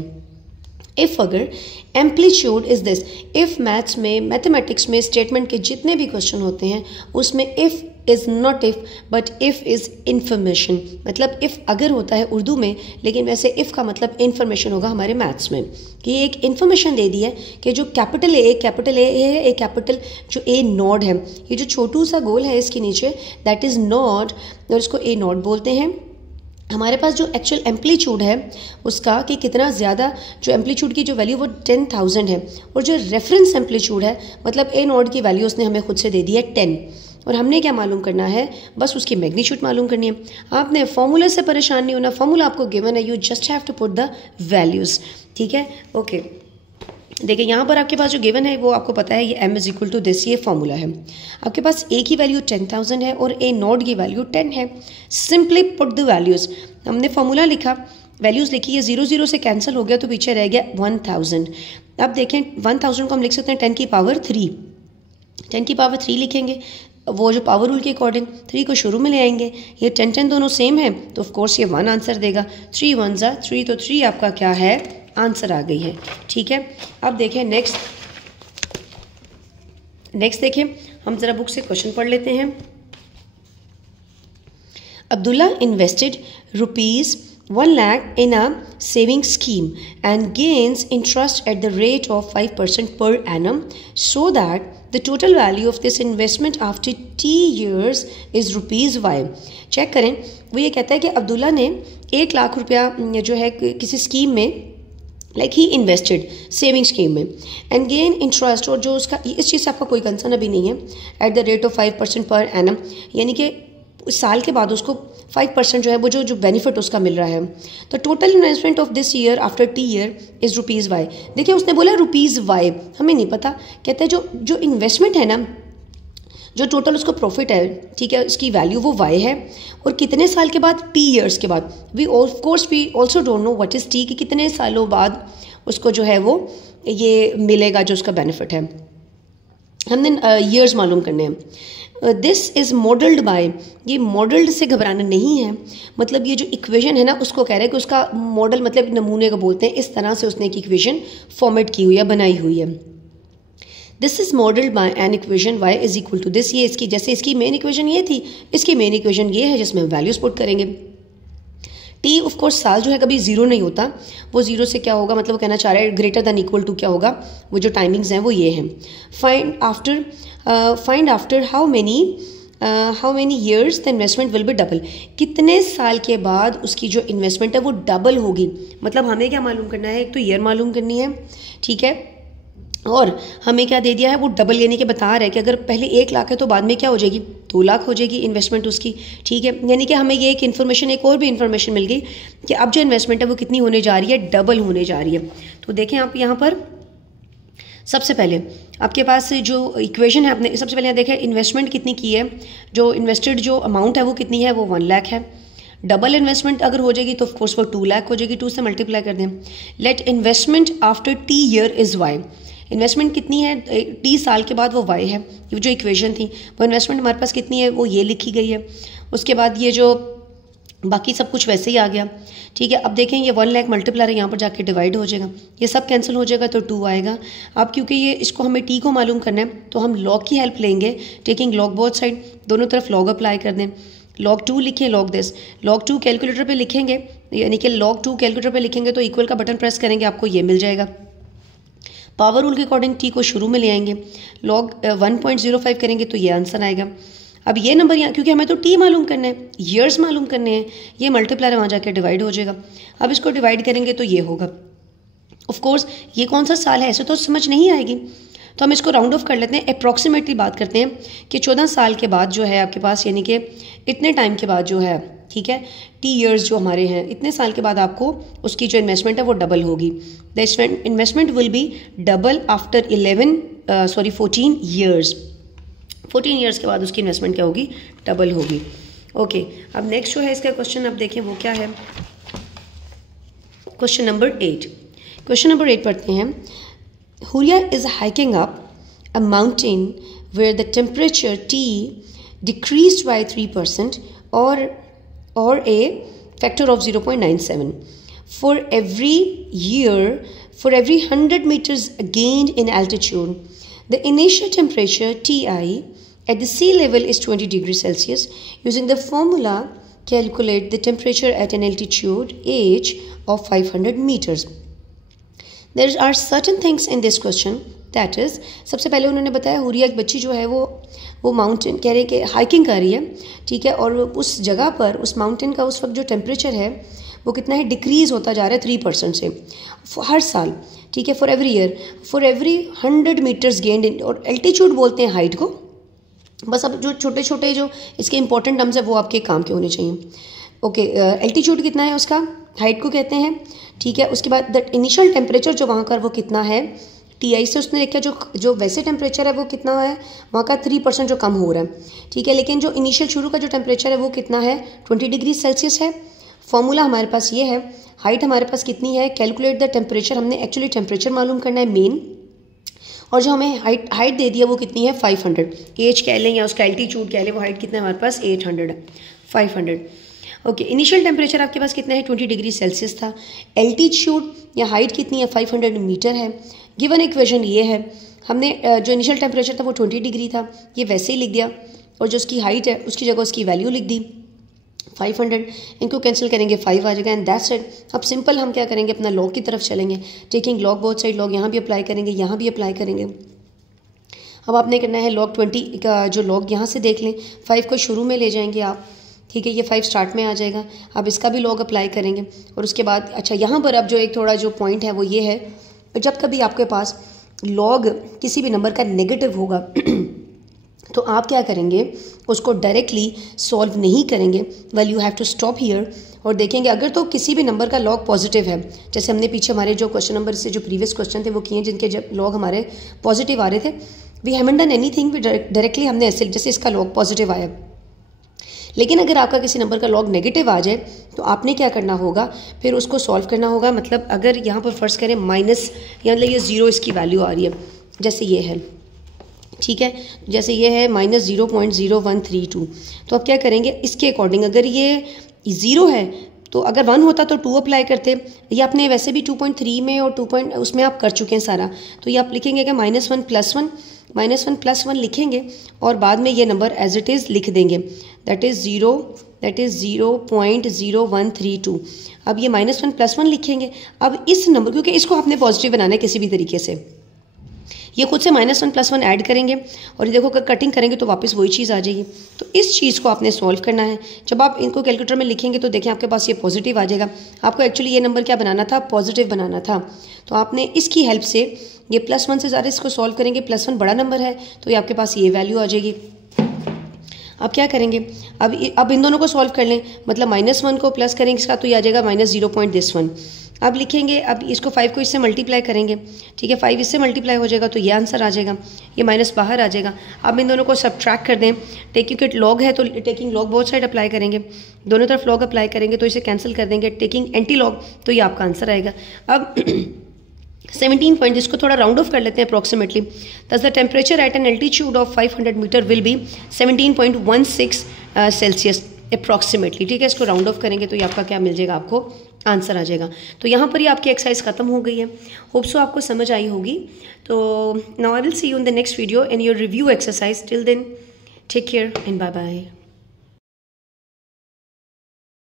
इफ़ अगर amplitude is this, if maths में, मैथमेटिक्स में स्टेटमेंट के जितने भी क्वेश्चन होते हैं उसमें if is not if but if is information, मतलब इफ़ अगर होता है उर्दू में, लेकिन वैसे इफ़ का मतलब इंफॉर्मेशन होगा हमारे मैथ्स में, कि एक इन्फॉर्मेशन दे दी है कि जो कैपिटल ए है, एक कैपिटल जो ए नॉड है, ये जो छोटू सा गोल है इसके नीचे, दैट इज़ नॉड, और इसको ए नॉड बोलते हैं। हमारे पास जो एक्चुअल एम्पलीट्यूड है उसका कि कितना ज़्यादा, जो एम्पलीट्यूड की जो वैल्यू वो 10,000 है, और जो रेफरेंस एम्पलीट्यूड है मतलब ए नॉड की वैल्यू उसने हमें खुद से दे दी है 10, और हमने क्या मालूम करना है, बस उसकी मैग्नीट्यूड मालूम करनी है। आपने फॉर्मूला से परेशान नहीं होना, फॉर्मूला आपको गिवन है, you just have to put the values, ठीक है। ओके, देखिए यहाँ पर आपके पास जो गिवन है वो आपको पता है, ये m is equal to this, ये फॉर्मूला है। आपके पास a की वैल्यू 10,000 है और a नॉट की वैल्यू 10 है। सिंपली पुट द वैल्यूज़, हमने फॉर्मूला लिखा, वैल्यूज़ लिखी, ये 0 0 से कैंसिल हो गया तो पीछे रह गया 1000। अब देखें 1000 को हम लिख सकते हैं 10 की पावर 3, 10 की पावर 3 लिखेंगे, वो जो पावर रूल के अकॉर्डिंग 3 को शुरू में ले आएंगे, ये 10 10 दोनों सेम है तो ऑफकोर्स ये 1 आंसर देगा, 3 1 3, तो 3 आपका क्या है, आंसर आ गई है, ठीक है। अब देखें नेक्स्ट देखें, हम ज़रा बुक से क्वेश्चन पढ़ लेते हैं। Abdullah invested ₹1 lakh in a saving scheme and gains interest at the rate of 5% per annum, so that the total value of this investment after T years is ₹Y। Check करें, वो ये कहता है कि अब्दुल्ला ने 1 लाख रुपया जो है किसी स्कीम में, like he invested saving scheme में, एंड गेन इंटरेस्ट, और जो उसका, इस चीज़ से आपका कोई कंसर्न अभी नहीं है, at the rate of 5% per annum, यानी कि साल के बाद उसको 5% जो है वो जो बेनिफिट उसका मिल रहा है। तो total investment of this year after T year is ₹Y। देखिए उसने बोला ₹Y, हमें नहीं पता, कहते हैं जो इन्वेस्टमेंट है ना, जो टोटल उसको प्रॉफिट है, ठीक है, उसकी वैल्यू वो Y है, और कितने साल के बाद, T ईयर्स के बाद। We of course we also don't know what is T, कि कितने सालों बाद उसको जो है वो ये मिलेगा जो उसका बेनिफिट है, हमने ईयर्स मालूम करने हैं। दिस इज़ मॉडल्ड बाय, ये मॉडल्ड से घबराना नहीं है, मतलब ये जो इक्वेशन है ना उसको कह रहे हैं कि उसका मॉडल मतलब नमूने को बोलते हैं, इस तरह से उसने एक इक्वेशन फॉर्मेट की हुई है, बनाई हुई है। This is modelled by an equation y is equal to this, ये इसकी, जैसे इसकी मेन इक्वेशन ये थी, इसकी मेन इक्वेशन ये है जिसमें वैल्यूज पुट करेंगे। टी ऑफ कोर्स साल जो है कभी जीरो नहीं होता, वो जीरो से क्या होगा, मतलब वो कहना चाह रहा है ग्रेटर दैन इक्वल टू क्या होगा, वो जो टाइमिंग्स हैं वो ये हैं। Find after how many years the investment will be double, कितने साल के बाद उसकी जो इन्वेस्टमेंट है वो डबल होगी। मतलब हमें क्या मालूम करना है, एक तो ईयर मालूम करनी है, ठीक है, और हमें क्या दे दिया है, वो डबल, यानी कि बता रहा है कि अगर पहले 1 लाख है तो बाद में क्या हो जाएगी, 2 लाख हो जाएगी इन्वेस्टमेंट उसकी, ठीक है। यानी कि हमें ये एक इन्फॉर्मेशन, एक और भी इन्फॉर्मेशन मिल गई कि अब जो इन्वेस्टमेंट है वो कितनी होने जा रही है, डबल होने जा रही है। तो देखें आप यहाँ पर सबसे पहले आपके पास जो इक्वेशन है, आपने सबसे पहले देखें इन्वेस्टमेंट कितनी की है, जो इन्वेस्टेड जो अमाउंट है वो कितनी है, वो 1 लाख है। डबल इन्वेस्टमेंट अगर हो जाएगी तो ऑफकोर्स वो 2 लाख हो जाएगी, 2 से मल्टीप्लाई कर दें। Let investment after T year is Y, investment कितनी है, T साल के बाद वो Y है, ये जो इक्वेशन थी वो इन्वेस्टमेंट हमारे पास कितनी है, वो ये लिखी गई है। उसके बाद ये जो बाकी सब कुछ वैसे ही आ गया, ठीक है। अब देखें ये 1 लाख मल्टीप्लाई है, यहाँ पर जाके डिवाइड हो जाएगा, ये सब कैंसिल हो जाएगा तो 2 आएगा। अब क्योंकि ये इसको हमें T को मालूम करना है तो हम लॉग की हेल्प लेंगे, टेकिंग लॉग बोथ साइड, दोनों तरफ लॉग अप्लाई कर दें। log 2 लिखें, log दिस, log 2 कैलकुलेटर पे लिखेंगे, यानी कि log 2 कैलकुलेटर पे लिखेंगे तो इक्वल का बटन प्रेस करेंगे, आपको ये मिल जाएगा। पावर रूल के अकॉर्डिंग T को शुरू में ले आएंगे, log 1.05 करेंगे तो ये आंसर आएगा। अब ये नंबर यहाँ, क्योंकि हमें तो T मालूम करना है, ईयर्स मालूम करने हैं, ये मल्टीप्लाई वहाँ जाके डिवाइड हो जाएगा। अब इसको डिवाइड करेंगे तो ये होगा। ऑफ कोर्स ये कौन सा साल है ऐसे तो समझ नहीं आएगी, तो हम इसको राउंड ऑफ कर लेते हैं, अप्रॉक्सीमेटली बात करते हैं कि 14 साल के बाद जो है आपके पास, यानी कि इतने टाइम के बाद जो है, ठीक है, T ईयर्स जो हमारे हैं, इतने साल के बाद आपको उसकी जो इन्वेस्टमेंट है वो डबल होगी। The investment will be double after 14 years, 14 years के बाद उसकी इन्वेस्टमेंट क्या होगी, डबल होगी। ओके, अब नेक्स्ट जो है इसका क्वेश्चन अब देखें वो क्या है, क्वेश्चन नंबर 8। क्वेश्चन नंबर 8 पढ़ते हैं। Huria is hiking up a mountain where the temperature T decreased by 3% or a factor of 0.97. For every year, for every 100 meters gained in altitude, the initial temperature Ti at the sea level is 20 degrees Celsius. Using the formula, calculate the temperature at an altitude h of 500 meters. There are certain things in this question, that is, सबसे पहले उन्होंने बताया हुरिया एक बच्ची जो है वो mountain कह रहे हैं कि हाइकिंग कर रही है, ठीक है, और उस जगह पर उस माउंटेन का उस वक्त जो टेम्परेचर है वो कितना है, डिक्रीज़ होता जा रहा है 3% से हर साल, ठीक है, for every year, for every 100 metres gained, और एल्टीट्यूड बोलते हैं हाइट को। बस अब जो छोटे छोटे जो इसके इंपॉर्टेंट टर्म्स है वो आपके काम के होने चाहिए। ओके, एल्टीट्यूड कितना है उसका, हाइट को कहते हैं, ठीक है। उसके बाद द इनिशियल टेम्परेचर जो वहाँ का वो कितना है, TI से उसने देखा जो वैसे टेम्परेचर है वो कितना है, वहाँ का 3% जो कम हो रहा है, ठीक है, लेकिन जो इनिशियल शुरू का जो टेम्परेचर है वो कितना है, 20 डिग्री सेल्सियस है। फॉर्मूला हमारे पास ये है, हाइट हमारे पास कितनी है, कैलकुलेट द टेम्परेचर, हमने एक्चुअली टेम्परेचर मालूम करना है मेन, और जो हमें हाइट दे दिया वो कितनी है 500, एज कह लें या उसका एल्टीट्यूड कह लें, वो हाइट कितना है हमारे पास 800 है, 500। ओके, इनिशियल टेम्परेचर आपके पास कितना है 20 डिग्री सेल्सियस था, एल्टीट्यूड या हाइट कितनी है 500 मीटर है। गिवन इक्वेशन ये है, हमने जो इनिशियल टेम्परेचर था वो 20 डिग्री था, ये वैसे ही लिख दिया, और जो उसकी हाइट है उसकी जगह उसकी वैल्यू लिख दी 500, इनको कैंसिल करेंगे 5 आ जाएगा, एंड दैट्स इट। अब सिंपल हम क्या करेंगे, अपना लॉग की तरफ चलेंगे, taking log both side, log यहाँ भी अप्लाई करेंगे, यहाँ भी अप्लाई करेंगे। अब आपने करना है लॉग 20 का जो लॉग यहाँ से देख लें, 5 को शुरू में ले जाएंगे आप, ठीक है, ये 5 स्टार्ट में आ जाएगा। अब इसका भी लॉग अप्लाई करेंगे, और उसके बाद अच्छा यहाँ पर अब जो एक थोड़ा जो पॉइंट है वो ये है, जब कभी आपके पास लॉग किसी भी नंबर का नेगेटिव होगा तो आप क्या करेंगे, उसको डायरेक्टली सॉल्व नहीं करेंगे, well you have to stop here और देखेंगे अगर तो किसी भी नंबर का लॉग पॉजिटिव है, जैसे हमने पीछे हमारे जो क्वेश्चन नंबर से जो प्रीवियस क्वेश्चन थे वो किए जिनके जब लॉग हमारे पॉजिटिव आ रहे थे, we haven't done anything, directly हमने ऐसे जैसे इसका लॉग पॉजिटिव आया। लेकिन अगर आपका किसी नंबर का लॉग नेगेटिव आ जाए तो आपने क्या करना होगा, फिर उसको सॉल्व करना होगा। मतलब अगर यहाँ पर फर्स्ट करें माइनस, या मतलब ये 0 इसकी वैल्यू आ रही है, जैसे ये है, ठीक है, जैसे ये है -0.0132, तो आप क्या करेंगे इसके अकॉर्डिंग, अगर ये 0 है तो अगर 1 होता तो 2 अप्लाई करते, या आपने वैसे भी 2.3 में और 2 उसमें आप कर चुके हैं सारा, तो ये आप लिखेंगे कि -1 + 1 लिखेंगे और बाद में ये नंबर एज इट इज़ लिख देंगे, दैट इज़ 0.0132। अब ये -1 + 1 लिखेंगे। अब इस नंबर, क्योंकि इसको आपने पॉजिटिव बनाना है किसी भी तरीके से, ये खुद से -1 + 1 ऐड करेंगे और ये देखो कटिंग करेंगे तो वापस वही चीज़ आ जाएगी। तो इस चीज़ को आपने सॉल्व करना है। जब आप इनको कैलकुलेटर में लिखेंगे तो देखें आपके पास ये पॉजिटिव आ जाएगा। आपको एक्चुअली ये नंबर क्या बनाना था, पॉजिटिव बनाना था। तो आपने इसकी हेल्प से ये +1 से ज़्यादा इसको सॉल्व करेंगे, +1 बड़ा नंबर है तो ये आपके पास ये वैल्यू आ जाएगी। अब क्या करेंगे, अब इन दोनों को सॉल्व कर लें, मतलब -1 को प्लस करेंगे इसका तो ये आ जाएगा -0.1। अब लिखेंगे, अब इसको 5 को इससे मल्टीप्लाई करेंगे, ठीक है, 5 इससे मल्टीप्लाई हो जाएगा तो ये आंसर आ जाएगा, ये माइनस बाहर आ जाएगा। अब इन दोनों को सब्ट्रैक्ट कर दें, टेकिंग लॉग है तो taking log both side apply करेंगे, दोनों तरफ लॉग अप्लाई करेंगे तो इसे कैंसिल कर देंगे, टेकिंग एंटी लॉग तो ये आपका आंसर आएगा। अब 17 पॉइंट, जिसको थोड़ा राउंड ऑफ कर लेते हैं approximately, thus the temperature at an altitude of 500 metre will be 17.16 Celsius approximately, ठीक है, इसको राउंड ऑफ करेंगे तो ये आपका क्या मिल जाएगा, आपको आंसर आ जाएगा। तो यहाँ पर ही आपकी एक्सरसाइज खत्म हो गई है। होप सो आपको समझ आई होगी। तो now I will see you in the next video in your review exercise. Till then take care and bye bye.